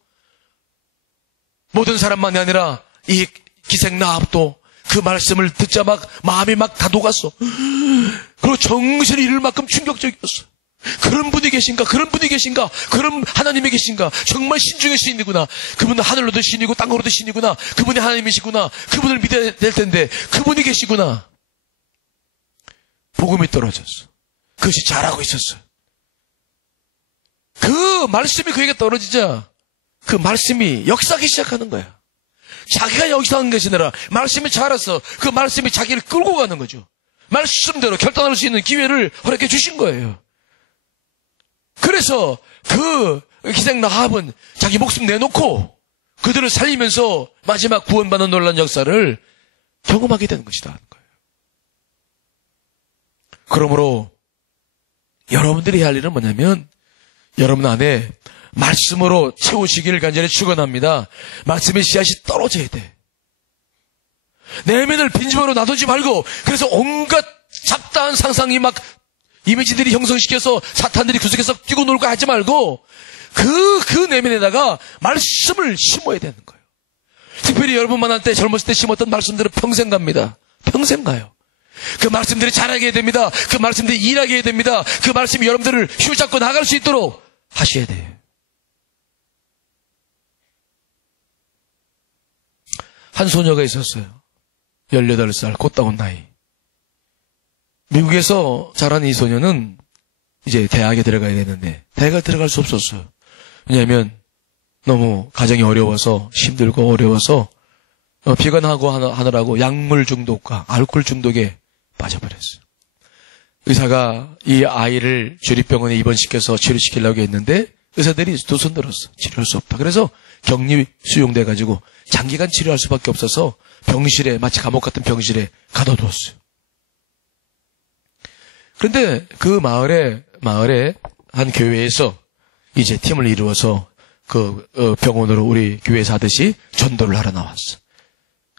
모든 사람만이 아니라 이 기생 라합도 그 말씀을 듣자 마음이 다 녹았어. 그리고 정신을 잃을 만큼 충격적이었어요. 그런 분이 계신가? 그런 분이 계신가? 그런 하나님이 계신가? 정말 신중의 신이구나. 그분은 하늘로도 신이고 땅으로도 신이구나. 그분이 하나님이시구나. 그분을 믿어야 될 텐데 그분이 계시구나. 복음이 떨어졌어. 그것이 잘하고 있었어요. 그 말씀이 그에게 떨어지자 그 말씀이 역사하기 시작하는 거야. 자기가 역사하는 것이 아니라 말씀이 자라서 그 말씀이 자기를 끌고 가는 거죠. 말씀대로 결단할 수 있는 기회를 허락해 주신 거예요. 그래서 그 기생 라합은 자기 목숨 내놓고 그들을 살리면서 마지막 구원받는 놀라운 역사를 경험하게 되는 것이다 하는 거예요. 그러므로 여러분들이 해야 할 일은 뭐냐면 여러분 안에 말씀으로 채우시기를 간절히 축원합니다. 말씀의 씨앗이 떨어져야 돼. 내면을 빈집으로 놔두지 말고 그래서 온갖 잡다한 상상이 막 이미지들이 형성시켜서 사탄들이 구석에서 뛰고 놀고 하지 말고 그 내면에다가 말씀을 심어야 되는 거예요. 특별히 여러분 만날 때 젊었을 때 심었던 말씀들은 평생 갑니다. 평생 가요. 그 말씀들이 자라게 해야 됩니다. 그 말씀들이 일하게 해야 됩니다. 그 말씀이 여러분들을 휘잡고 나갈 수 있도록 하셔야 돼요. 한 소녀가 있었어요. 18살 곧다운 나이. 미국에서 자란 이 소녀는 이제 대학에 들어가야 되는데 대학에 들어갈 수 없었어요. 왜냐하면 너무 가정이 어려워서 힘들고 어려워서 비관하고 하느라고 약물 중독과 알코올 중독에 빠져버렸어요. 의사가 이 아이를 주립병원에 입원시켜서 치료시키려고 했는데 의사들이 두 손 들었어. 치료할 수 없다. 그래서 격리 수용돼가지고 장기간 치료할 수밖에 없어서 병실에 마치 감옥 같은 병실에 가둬두었어요. 그런데 그 마을에 한 교회에서 이제 팀을 이루어서 그 병원으로 우리 교회에서 하듯이 전도를 하러 나왔어.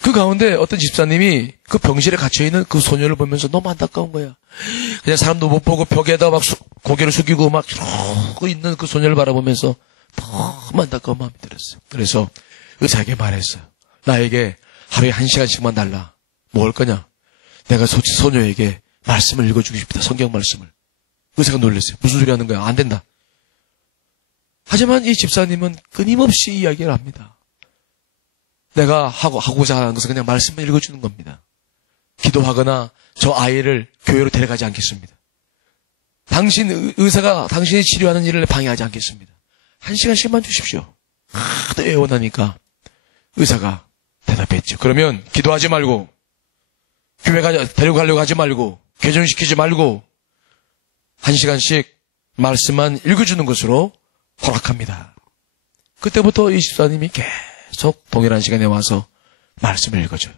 그 가운데 어떤 집사님이 그 병실에 갇혀있는 그 소녀를 보면서 너무 안타까운 거야. 그냥 사람도 못 보고 벽에다 막 고개를 숙이고 막 이러고 있는 그 소녀를 바라보면서 너무 안타까운 마음이 들었어요. 그래서 의사에게 말했어요. 나에게 하루에 1시간씩만 달라. 뭐 할 거냐? 내가 소녀에게 말씀을 읽어주고 싶다. 성경 말씀을. 의사가 놀랐어요. 무슨 소리 하는 거야? 안 된다. 하지만 이 집사님은 끊임없이 이야기를 합니다. 내가 하고자 하는 것은 그냥 말씀을 읽어주는 겁니다. 기도하거나 저 아이를 교회로 데려가지 않겠습니다. 의사가 당신이 치료하는 일을 방해하지 않겠습니다. 1시간씩만 주십시오. 하도 애원하니까 의사가 대답했죠. 그러면 기도하지 말고 교회 데려가려고 하지 말고 교정시키지 말고 1시간씩 말씀만 읽어주는 것으로 허락합니다. 그때부터 이 집사님이 계속 동일한 시간에 와서 말씀을 읽어줘요.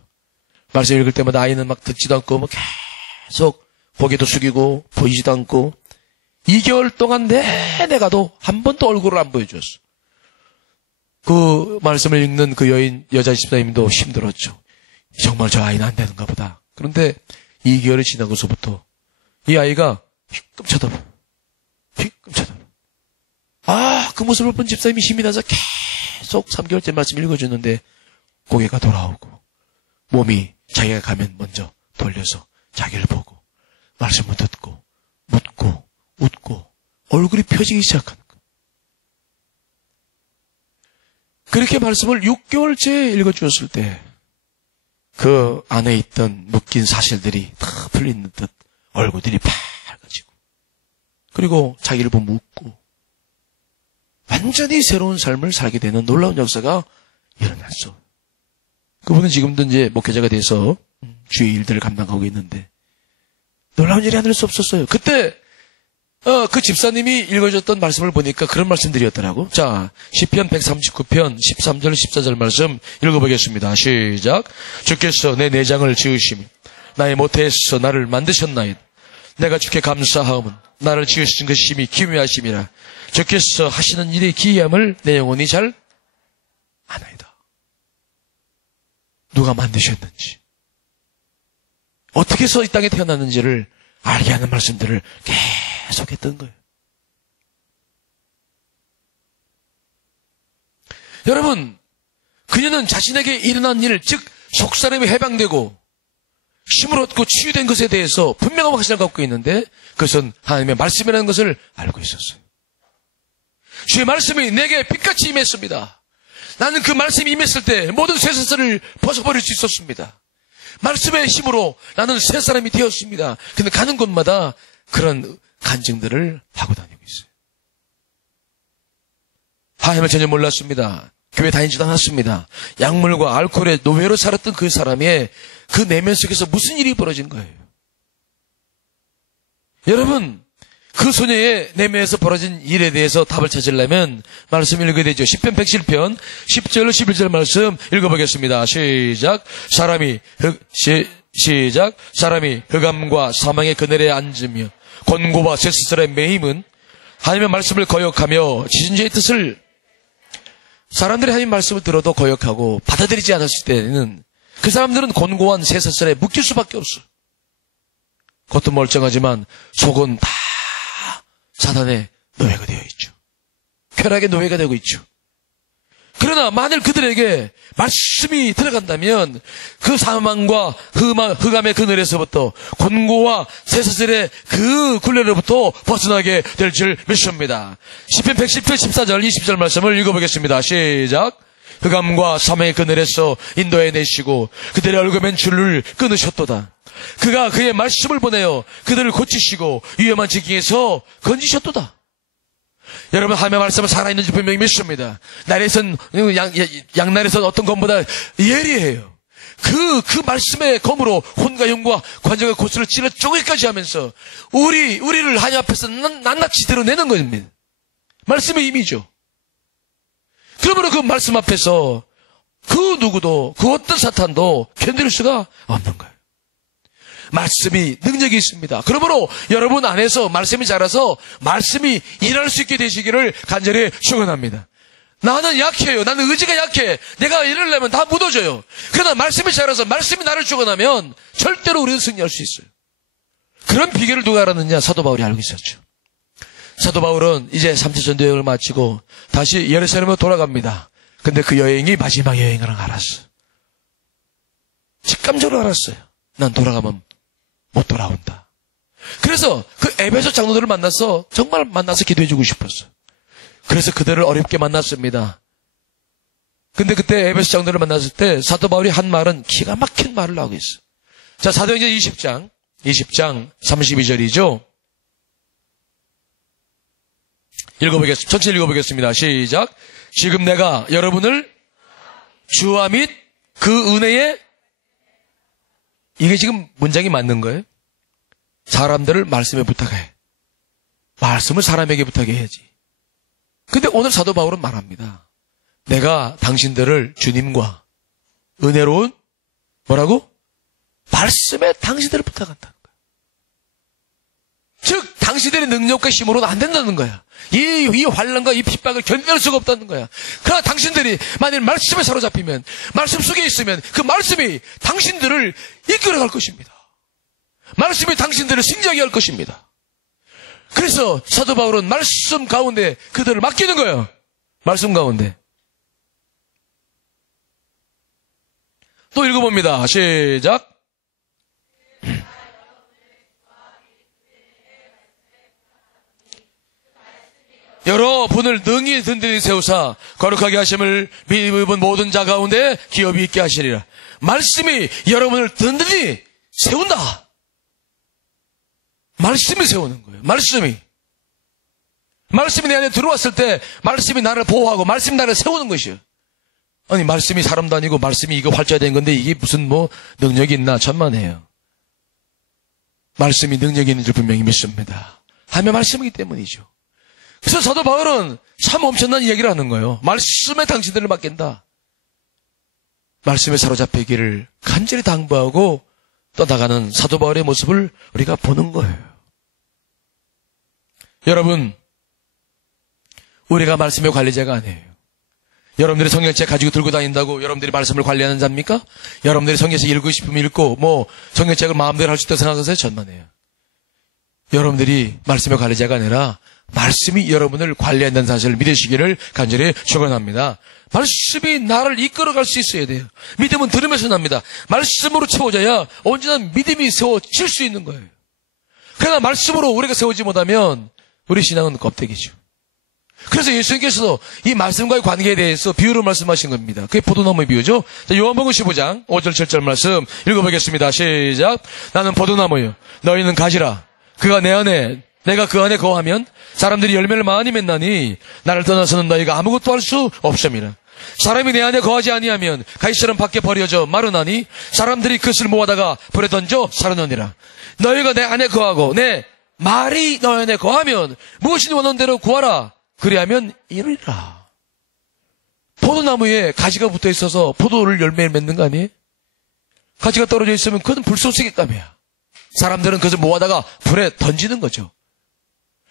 말씀 읽을 때마다 아이는 막 듣지도 않고 뭐 계속 고개도 숙이고 보이지도 않고 2개월 동안 내내 가도 한 번도 얼굴을 안 보여줬어. 그 말씀을 읽는 그 여자 집사님도 힘들었죠. 정말 저 아이는 안 되는가 보다. 그런데 2개월이 지나고서부터 이 아이가 휘끔 쳐다봐. 그 모습을 본 집사님이 힘이 나서 계속 3개월째 말씀 읽어주는데 고개가 돌아오고 몸이 자기가 가면 먼저 돌려서 자기를 보고 말씀을 듣고 묻고 웃고 얼굴이 펴지기 시작하는 거예요. 그렇게 말씀을 6개월째 읽어주었을 때 그 안에 있던 묶인 사실들이 다 풀리는 듯 얼굴들이 밝아지고 그리고 자기를 보면 웃고 완전히 새로운 삶을 살게 되는 놀라운 역사가 일어났어. 그분은 지금도 이제 목회자가 돼서 주의 일들을 감당하고 있는데 놀라운 일이 아닐 수 없었어요. 그때 그 집사님이 읽어줬던 말씀을 보니까 그런 말씀들이었더라고. 자, 시편 139편 13절 14절 말씀 읽어보겠습니다. 시작. 주께서 내 내장을 지으시며 나의 모태에서 나를 만드셨나이다. 내가 주께 감사하오면 나를 지으신 그 심히 기묘하심이라. 주께서 하시는 일의 기이함을 내 영혼이 잘 아나이다. 누가 만드셨는지 어떻게 해서 이 땅에 태어났는지를 알게 하는 말씀들을 계속했던 거예요. 여러분, 그녀는 자신에게 일어난 일, 즉 속사람이 해방되고 힘을 얻고 치유된 것에 대해서 분명한 확신을 갖고 있는데 그것은 하나님의 말씀이라는 것을 알고 있었어요. 주의 말씀이 내게 빛같이 임했습니다. 나는 그 말씀이 임했을 때 모든 쇠사슬을 벗어버릴 수 있었습니다. 말씀의 힘으로 나는 새 사람이 되었습니다. 근데 가는 곳마다 그런 간증들을 하고 다니고 있어요. 하나님을 전혀 몰랐습니다. 교회 다니지도 않았습니다. 약물과 알코올의 노예로 살았던 그 사람의 그 내면 속에서 무슨 일이 벌어진 거예요? 여러분, 그 소녀의 내면에서 벌어진 일에 대해서 답을 찾으려면 말씀 읽어야 되죠. 시편 107편 10절 11절 말씀 읽어보겠습니다. 시작. 사람이 흑암과 사망의 그늘에 앉으며 권고와 쇠사슬에 매임은 하나님의 말씀을 거역하며 지신 자의 뜻을 사람들이 하나님 말씀을 들어도 거역하고 받아들이지 않았을 때는 그 사람들은 곤고한 쇠사슬에 묶일 수밖에 없어. 겉은 멀쩡하지만 속은 다 사단의 노예가 되어 있죠. 쾌락의 노예가 되고 있죠. 그러나 만일 그들에게 말씀이 들어간다면 그 사망과 흑암의 그늘에서부터 곤고와 쇠사슬의 그 굴레로부터 벗어나게 될 줄 믿습니다. 시편 110편 14절 20절 말씀을 읽어보겠습니다. 시작. 흑암과 사망의 그늘에서 인도해 내시고 그들의 얼굴엔 줄을 끊으셨도다. 그가 그의 말씀을 보내어 그들을 고치시고 위험한 지경에서 건지셨도다. 여러분, 하나님의 말씀은 살아있는 줄 분명히 믿습니다. 양날에선 어떤 검보다 예리해요. 그 말씀의 검으로 혼과 영과 관절과 고수를 찔러 쪼개기까지 하면서 우리를 하나님 앞에서 낱낱이 드러내는 겁니다. 말씀의 힘이죠. 그러므로 그 말씀 앞에서 그 누구도, 그 어떤 사탄도 견딜 수가 없는 거예요. 말씀이 능력이 있습니다. 그러므로 여러분 안에서 말씀이 자라서 말씀이 일할 수 있게 되시기를 간절히 축원합니다. 나는 약해요. 나는 의지가 약해. 내가 이러려면 다 무너져요. 그러나 말씀이 자라서 말씀이 나를 축원하면 절대로 우리는 승리할 수 있어요. 그런 비결을 누가 알았느냐? 사도 바울이 알고 있었죠. 사도 바울은 이제 3차 전도 여행을 마치고 다시 예루살렘으로 돌아갑니다. 근데 그 여행이 마지막 여행이라는 걸 알았어. 직감적으로 알았어요. 난 돌아가면 못 돌아온다. 그래서 그 에베소 장로들을 만나서 정말 만나서 기도해주고 싶었어. 그래서 그들을 어렵게 만났습니다. 근데 그때 에베소 장로들을 만났을 때 사도 바울이 한 말은 기가 막힌 말을 하고 있어. 자, 사도행전 20장 32절이죠. 전체 읽어보겠습니다. 시작. 지금 내가 여러분을 주와 및 그 은혜에, 이게 지금 문장이 맞는 거예요? 사람들을 말씀에 부탁해. 말씀을 사람에게 부탁해야지. 근데 오늘 사도 바울은 말합니다. 내가 당신들을 주님과 은혜로운 뭐라고? 말씀에 당신들을 부탁한다는 거야. 즉 당신들의 능력과 힘으로는 안 된다는 거야. 이 환난과 이 핍박을 견딜 수가 없다는 거야. 그러나 당신들이 만일 말씀에 사로잡히면, 말씀 속에 있으면 그 말씀이 당신들을 이끌어갈 것입니다. 말씀이 당신들을 승리하게 할 것입니다. 그래서 사도 바울은 말씀 가운데 그들을 맡기는 거예요. 말씀 가운데. 또 읽어봅니다. 시작. 여러분을 능히 든든히 세우사 거룩하게 하심을 믿은 모든 자 가운데 기업이 있게 하시리라. 말씀이 여러분을 든든히 세운다. 말씀이 세우는 거예요. 말씀이 내 안에 들어왔을 때 말씀이 나를 보호하고 말씀이 나를 세우는 것이에요. 아니, 말씀이 사람도 아니고 말씀이 이거 활자된 건데 이게 무슨 능력이 있나? 천만에요. 말씀이 능력이 있는 줄 분명히 믿습니다. 하나님의 말씀이기 때문이죠. 그래서 사도 바울은 참 엄청난 이야기를 하는 거예요. 말씀에 당신들을 맡긴다. 말씀에 사로잡히기를 간절히 당부하고 떠나가는 사도 바울의 모습을 우리가 보는 거예요. 여러분, 우리가 말씀의 관리자가 아니에요. 여러분들이 성경책 가지고 들고 다닌다고 여러분들이 말씀을 관리하는 자입니까? 여러분들이 성경책 읽고 싶으면 읽고 성경책을 마음대로 할 수 있다고 생각하세요? 천만에요. 여러분들이 말씀의 관리자가 아니라 말씀이 여러분을 관리한다는 사실을 믿으시기를 간절히 축원합니다. 말씀이 나를 이끌어갈 수 있어야 돼요. 믿음은 들으면서 납니다. 말씀으로 채워져야 언제나 믿음이 세워질 수 있는 거예요. 그러나 말씀으로 우리가 세우지 못하면 우리 신앙은 껍데기죠. 그래서 예수님께서도 이 말씀과의 관계에 대해서 비유로 말씀하신 겁니다. 그게 포도나무의 비유죠. 자, 요한복음 15장 5절 7절 말씀 읽어보겠습니다. 시작. 나는 포도나무요 너희는 가지라. 그가 내 안에 내가 그 안에 거하면 사람들이 열매를 많이 맺나니 나를 떠나서는 너희가 아무것도 할 수 없음이라. 사람이 내 안에 거하지 아니하면 가시처럼 밖에 버려져 마르나니 사람들이 그것을 모아다가 불에 던져 사르느니라. 너희가 내 안에 거하고 내 말이 너희 안에 거하면 무엇이든 원하는 대로 구하라. 그리하면 이루리라. 포도나무에 가지가 붙어 있어서 포도를 열매를 맺는 거 아니에요? 가지가 떨어져 있으면 그건 불쏘시개감이야. 사람들은 그것을 모아다가 불에 던지는 거죠.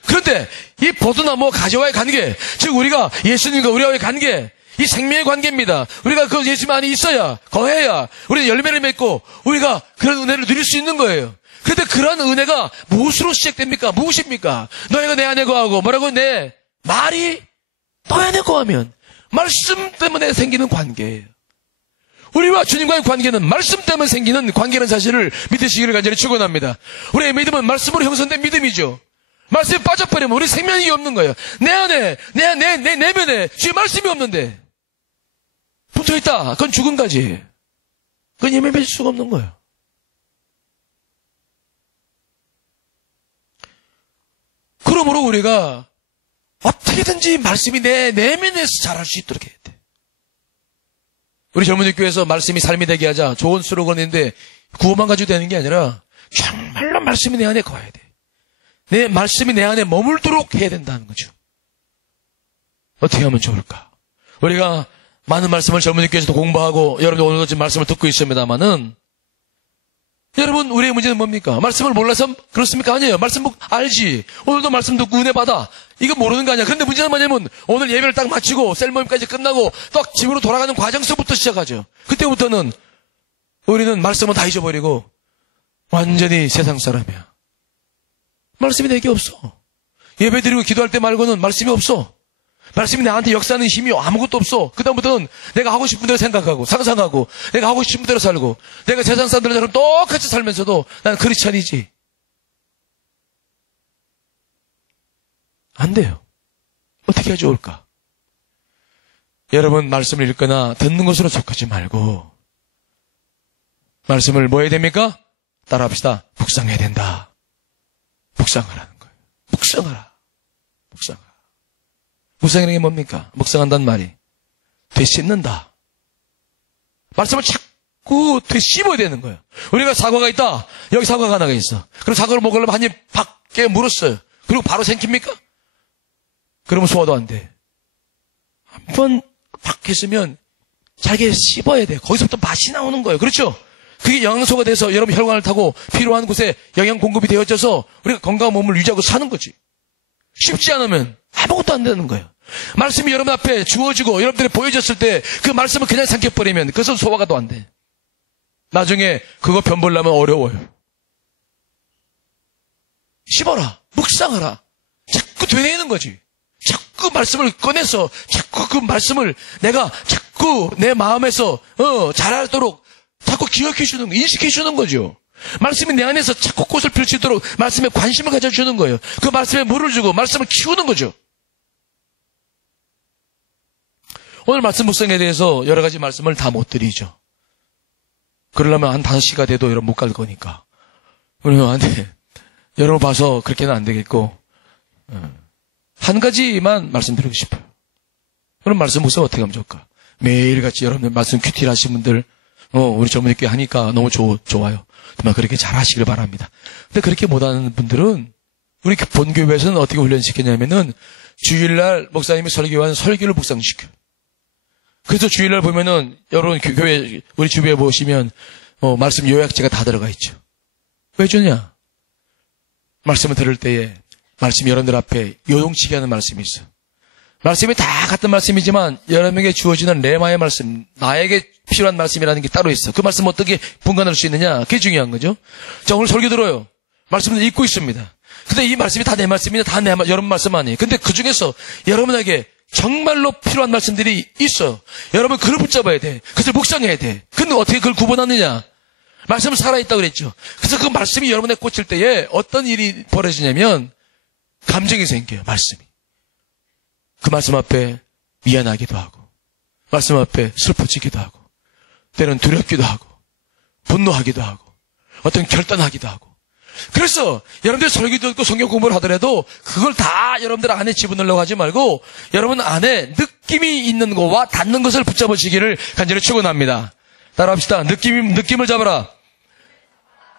그런데 이 포도나무와 가지와의 관계, 즉 우리가 예수님과 우리와의 관계, 이 생명의 관계입니다. 우리가 그 예수님 안에 있어야, 거해야 우리는 열매를 맺고 우리가 그런 은혜를 누릴 수 있는 거예요. 그런데 그런 은혜가 무엇으로 시작됩니까? 무엇입니까? 너희가 내 안에 거하고 뭐라고? 내 말이 너희 안에 거하면 말씀 때문에 생기는 관계예요. 우리와 주님과의 관계는 말씀 때문에 생기는 관계라는 사실을 믿으시기를 간절히 축원합니다. 우리의 믿음은 말씀으로 형성된 믿음이죠. 말씀에 빠져버리면 우리 생명이 없는 거예요. 내 안에, 내 내면에 주의 말씀이 없는데 붙어있다. 그건 죽음까지. 그건 예매 맺을 수가 없는 거예요. 그러므로 우리가 어떻게든지 말씀이 내 내면에서 자랄 수 있도록 해야 돼. 우리 젊은이 교회에서 말씀이 삶이 되게 하자 좋은 슬로건인데 구호만 가지고 되는 게 아니라 정말로 말씀이 내 안에 거해야 돼. 내 말씀이 내 안에 머물도록 해야 된다는 거죠. 어떻게 하면 좋을까? 우리가 많은 말씀을 젊은이 교회에서도 공부하고 여러분들 오늘도 지금 말씀을 듣고 있습니다만은 여러분 우리의 문제는 뭡니까? 말씀을 몰라서 그렇습니까? 아니에요. 말씀 알지. 오늘도 말씀 듣고 은혜 받아. 이거 모르는 거 아니야. 그런데 문제는 뭐냐면 오늘 예배를 딱 마치고 셀모임까지 끝나고 딱 집으로 돌아가는 과정서부터 시작하죠. 그때부터는 우리는 말씀은 다 잊어버리고 완전히 세상 사람이야. 말씀이 내게 없어. 예배 드리고 기도할 때 말고는 말씀이 없어. 말씀이 나한테 역사하는 힘이 아무것도 없어. 그다음부터는 내가 하고 싶은 대로 생각하고 상상하고 내가 하고 싶은 대로 살고 내가 세상 사람들처럼 똑같이 살면서도 난 크리스찬이지. 안 돼요. 어떻게 해야 좋을까? 여러분 말씀을 읽거나 듣는 것으로 속하지 말고 말씀을 뭐 해야 됩니까? 따라합시다. 묵상해야 된다. 묵상하라는 거예요. 묵상하라. 묵상하라. 묵상이라는 게 뭡니까? 묵상한다는 말이 되씹는다. 말씀을 자꾸 되씹어야 되는 거예요. 우리가 사과가 있다. 여기 사과가 하나가 있어. 그럼 사과를 먹으려면 한 입 밖에 물었어요. 그리고 바로 생깁니까? 그러면 소화도 안 돼. 한 번 팍 했으면 잘게 씹어야 돼. 거기서부터 맛이 나오는 거예요. 그렇죠? 그게 영양소가 돼서 여러분 혈관을 타고 필요한 곳에 영양 공급이 되어져서 우리가 건강한 몸을 유지하고 사는 거지. 쉽지 않으면 아무것도 안 되는 거예요. 말씀이 여러분 앞에 주어지고 여러분들이 보여졌을 때 그 말씀을 그냥 삼켜버리면 그것은 소화가 또 안 돼. 나중에 그거 변보려면 어려워요. 씹어라. 묵상하라. 자꾸 되뇌이는 거지. 자꾸 말씀을 꺼내서 자꾸 그 말씀을 내가 자꾸 내 마음에서 잘하도록 자꾸 기억해 주는 거, 인식해 주는 거죠. 말씀이 내 안에서 자꾸 꽃을 펼치도록 말씀에 관심을 가져주는 거예요. 그 말씀에 물을 주고 말씀을 키우는 거죠. 오늘 말씀 묵상에 대해서 여러 가지 말씀을 다 못 드리죠. 그러려면 한 5시가 돼도 여러분 못 갈 거니까. 그러면 안 돼. 여러분 봐서 그렇게는 안 되겠고 한 가지만 말씀드리고 싶어요. 그럼 말씀 묵상 어떻게 하면 좋을까? 매일같이 여러분들 말씀 큐티를 하신 분들 우리 젊은이 교회 하니까 너무 좋아요. 정말 그렇게 잘 하시길 바랍니다. 근데 그렇게 못하는 분들은 우리 본교회에서는 어떻게 훈련시켰냐면은 주일날 목사님이 설교한 설교를 묵상시켜요. 그래서 주일날 보면은 여러분 교회 우리 주변에 보시면 말씀 요약지가 다 들어가 있죠. 왜 주냐? 말씀을 들을 때에 말씀이 여러분들 앞에 요동치게 하는 말씀이 있어요. 말씀이 다 같은 말씀이지만 여러분에게 주어지는 레마의 말씀, 나에게 필요한 말씀이라는 게 따로 있어. 그 말씀 어떻게 분간할 수 있느냐? 그게 중요한 거죠. 자, 오늘 설교 들어요. 말씀을 읽고 있습니다. 근데 이 말씀이 다 내 말씀이냐? 다 여러분 말씀 아니에요. 근데 그 중에서 여러분에게 정말로 필요한 말씀들이 있어요. 여러분 그걸 붙잡아야 돼. 그것을 묵상해야 돼. 근데 어떻게 그걸 구분하느냐? 말씀은 살아있다고 그랬죠. 그래서 그 말씀이 여러분에 꽂힐 때에 어떤 일이 벌어지냐면 감정이 생겨요. 말씀이. 그 말씀 앞에 미안하기도 하고 말씀 앞에 슬퍼지기도 하고 때로는 두렵기도 하고 분노하기도 하고 어떤 결단하기도 하고 그래서 여러분들 설교 듣고 성경 공부를 하더라도 그걸 다 여러분들 안에 집어넣으려고 하지 말고 여러분 안에 느낌이 있는 것과 닿는 것을 붙잡으시기를 간절히 축원합니다. 따라합시다. 느낌을 잡아라.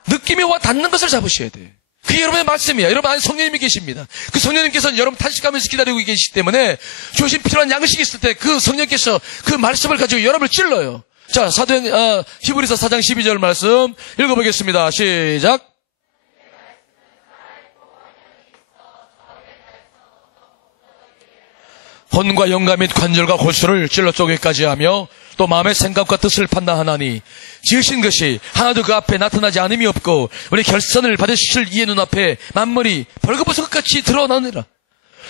느낌이 와 닿는 것을 잡으셔야 돼. 그게 여러분의 말씀이야. 여러분 안에 성령님이 계십니다. 그 성령님께서는 여러분 탄식하면서 기다리고 계시기 때문에 주신 필요한 양식이 있을 때 그 성령께서 그 말씀을 가지고 여러분을 찔러요. 자, 히브리서 4장 12절 말씀 읽어보겠습니다. 시작. 혼과 영감 및 관절과 골수를 찔러 쪼개기까지 하며 또 마음의 생각과 뜻을 판단하나니 지으신 것이 하나도 그 앞에 나타나지 않음이 없고 우리 결선을 받으실 이의 눈앞에 만물이 벌거벗은 것 같이 드러나느라.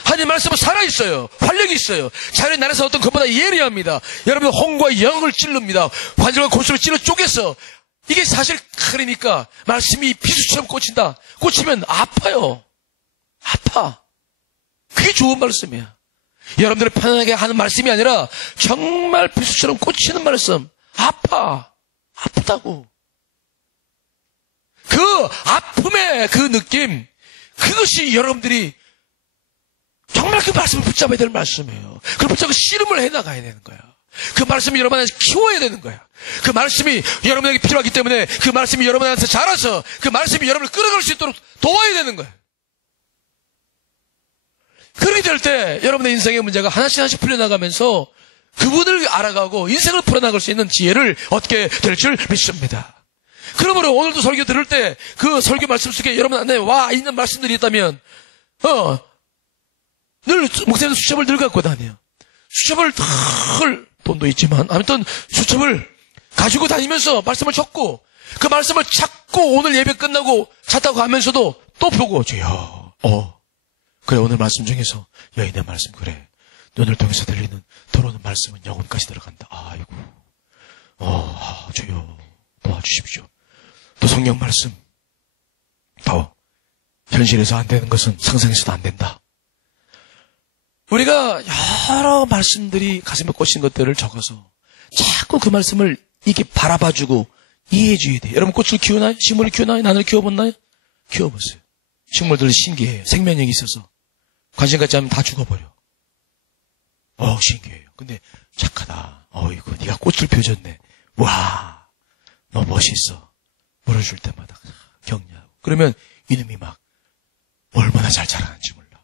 하나님 말씀은 살아있어요. 활력이 있어요. 자연의 나라에서 어떤 것보다 예리합니다. 여러분 혼과 영을 찔릅니다. 관절과 골수를 찔러 쪼개서 이게 사실 그러니까 말씀이 비수처럼 꽂힌다. 꽂히면 아파요. 아파. 그게 좋은 말씀이야. 여러분들을 편안하게 하는 말씀이 아니라 정말 비수처럼 꽂히는 말씀. 아프다고. 그 아픔의 그 느낌, 그것이 여러분들이 정말 그 말씀을 붙잡아야 될 말씀이에요. 그걸 붙잡고 씨름을 해나가야 되는 거야. 그 말씀이 여러분한테 키워야 되는 거야. 그 말씀이 여러분에게 필요하기 때문에 그 말씀이 여러분한테 자라서 그 말씀이 여러분을 끌어갈 수 있도록 도와야 되는 거야. 그렇게 될 때 여러분의 인생의 문제가 하나씩 풀려나가면서 그분을 알아가고 인생을 풀어나갈 수 있는 지혜를 얻게 될 줄 믿습니다. 그러므로 오늘도 설교 들을 때 그 설교 말씀 속에 여러분 안에 와 있는 말씀들이 있다면 늘 목사님 수첩을 늘 갖고 다녀요. 수첩을 늘 돈도 있지만 아무튼 수첩을 가지고 다니면서 말씀을 적고 그 말씀을 찾고 오늘 예배 끝나고 찾다고 하면서도 또 보고 주여 그래 오늘 말씀 중에서 여인의 말씀 그래 눈을 통해서 들리는 들어오는 말씀은 영혼까지 들어간다. 아이고 주여 도와주십시오. 또 성령 말씀 더 현실에서 안 되는 것은 상상해서도 안 된다. 우리가 여러 말씀들이 가슴에 꽂힌 것들을 적어서 자꾸 그 말씀을 이렇게 바라봐주고 이해해줘야 돼. 여러분 꽃을 키우나요? 식물을 키우나요? 나를 키워봤나요? 키워보세요. 식물들은 신기해요. 생명력이 있어서 관심 갖지 않으면 다 죽어버려. 신기해요. 근데 착하다. 어이구 네가 꽃을 펴줬네. 와, 너 멋있어. 물어줄 때마다 격려하고. 그러면 이놈이 막 얼마나 잘 자라는지 몰라.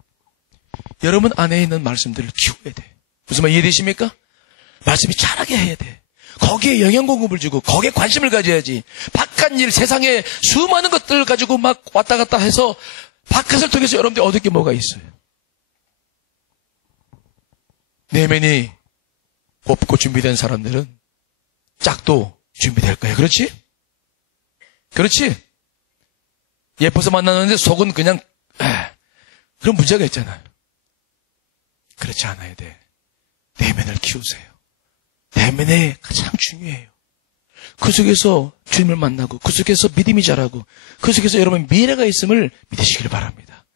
여러분 안에 있는 말씀들을 키워야 돼. 무슨 말 이해되십니까? 말씀이 자라게 해야 돼. 거기에 영양 공급을 주고 거기에 관심을 가져야지. 바깥 일, 세상에 수많은 것들을 가지고 막 왔다 갔다 해서 바깥을 통해서 여러분들이 얻을 게 뭐가 있어요? 내면이 곱고 준비된 사람들은 짝도 준비될 거예요. 그렇지? 그렇지? 예뻐서 만나는데 속은 그냥 그런 문제가 있잖아요. 그렇지 않아야 돼. 내면을 키우세요. 내면이 가장 중요해요. 그 속에서 주님을 만나고 그 속에서 믿음이 자라고 그 속에서 여러분 미래가 있음을 믿으시길 바랍니다.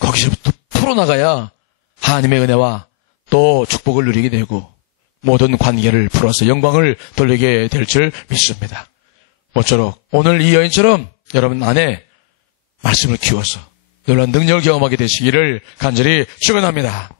거기서부터 풀어나가야 하나님의 은혜와 또 축복을 누리게 되고 모든 관계를 풀어서 영광을 돌리게 될 줄 믿습니다. 모쪼록 오늘 이 여인처럼 여러분 안에 말씀을 키워서 놀라운 능력을 경험하게 되시기를 간절히 축원합니다.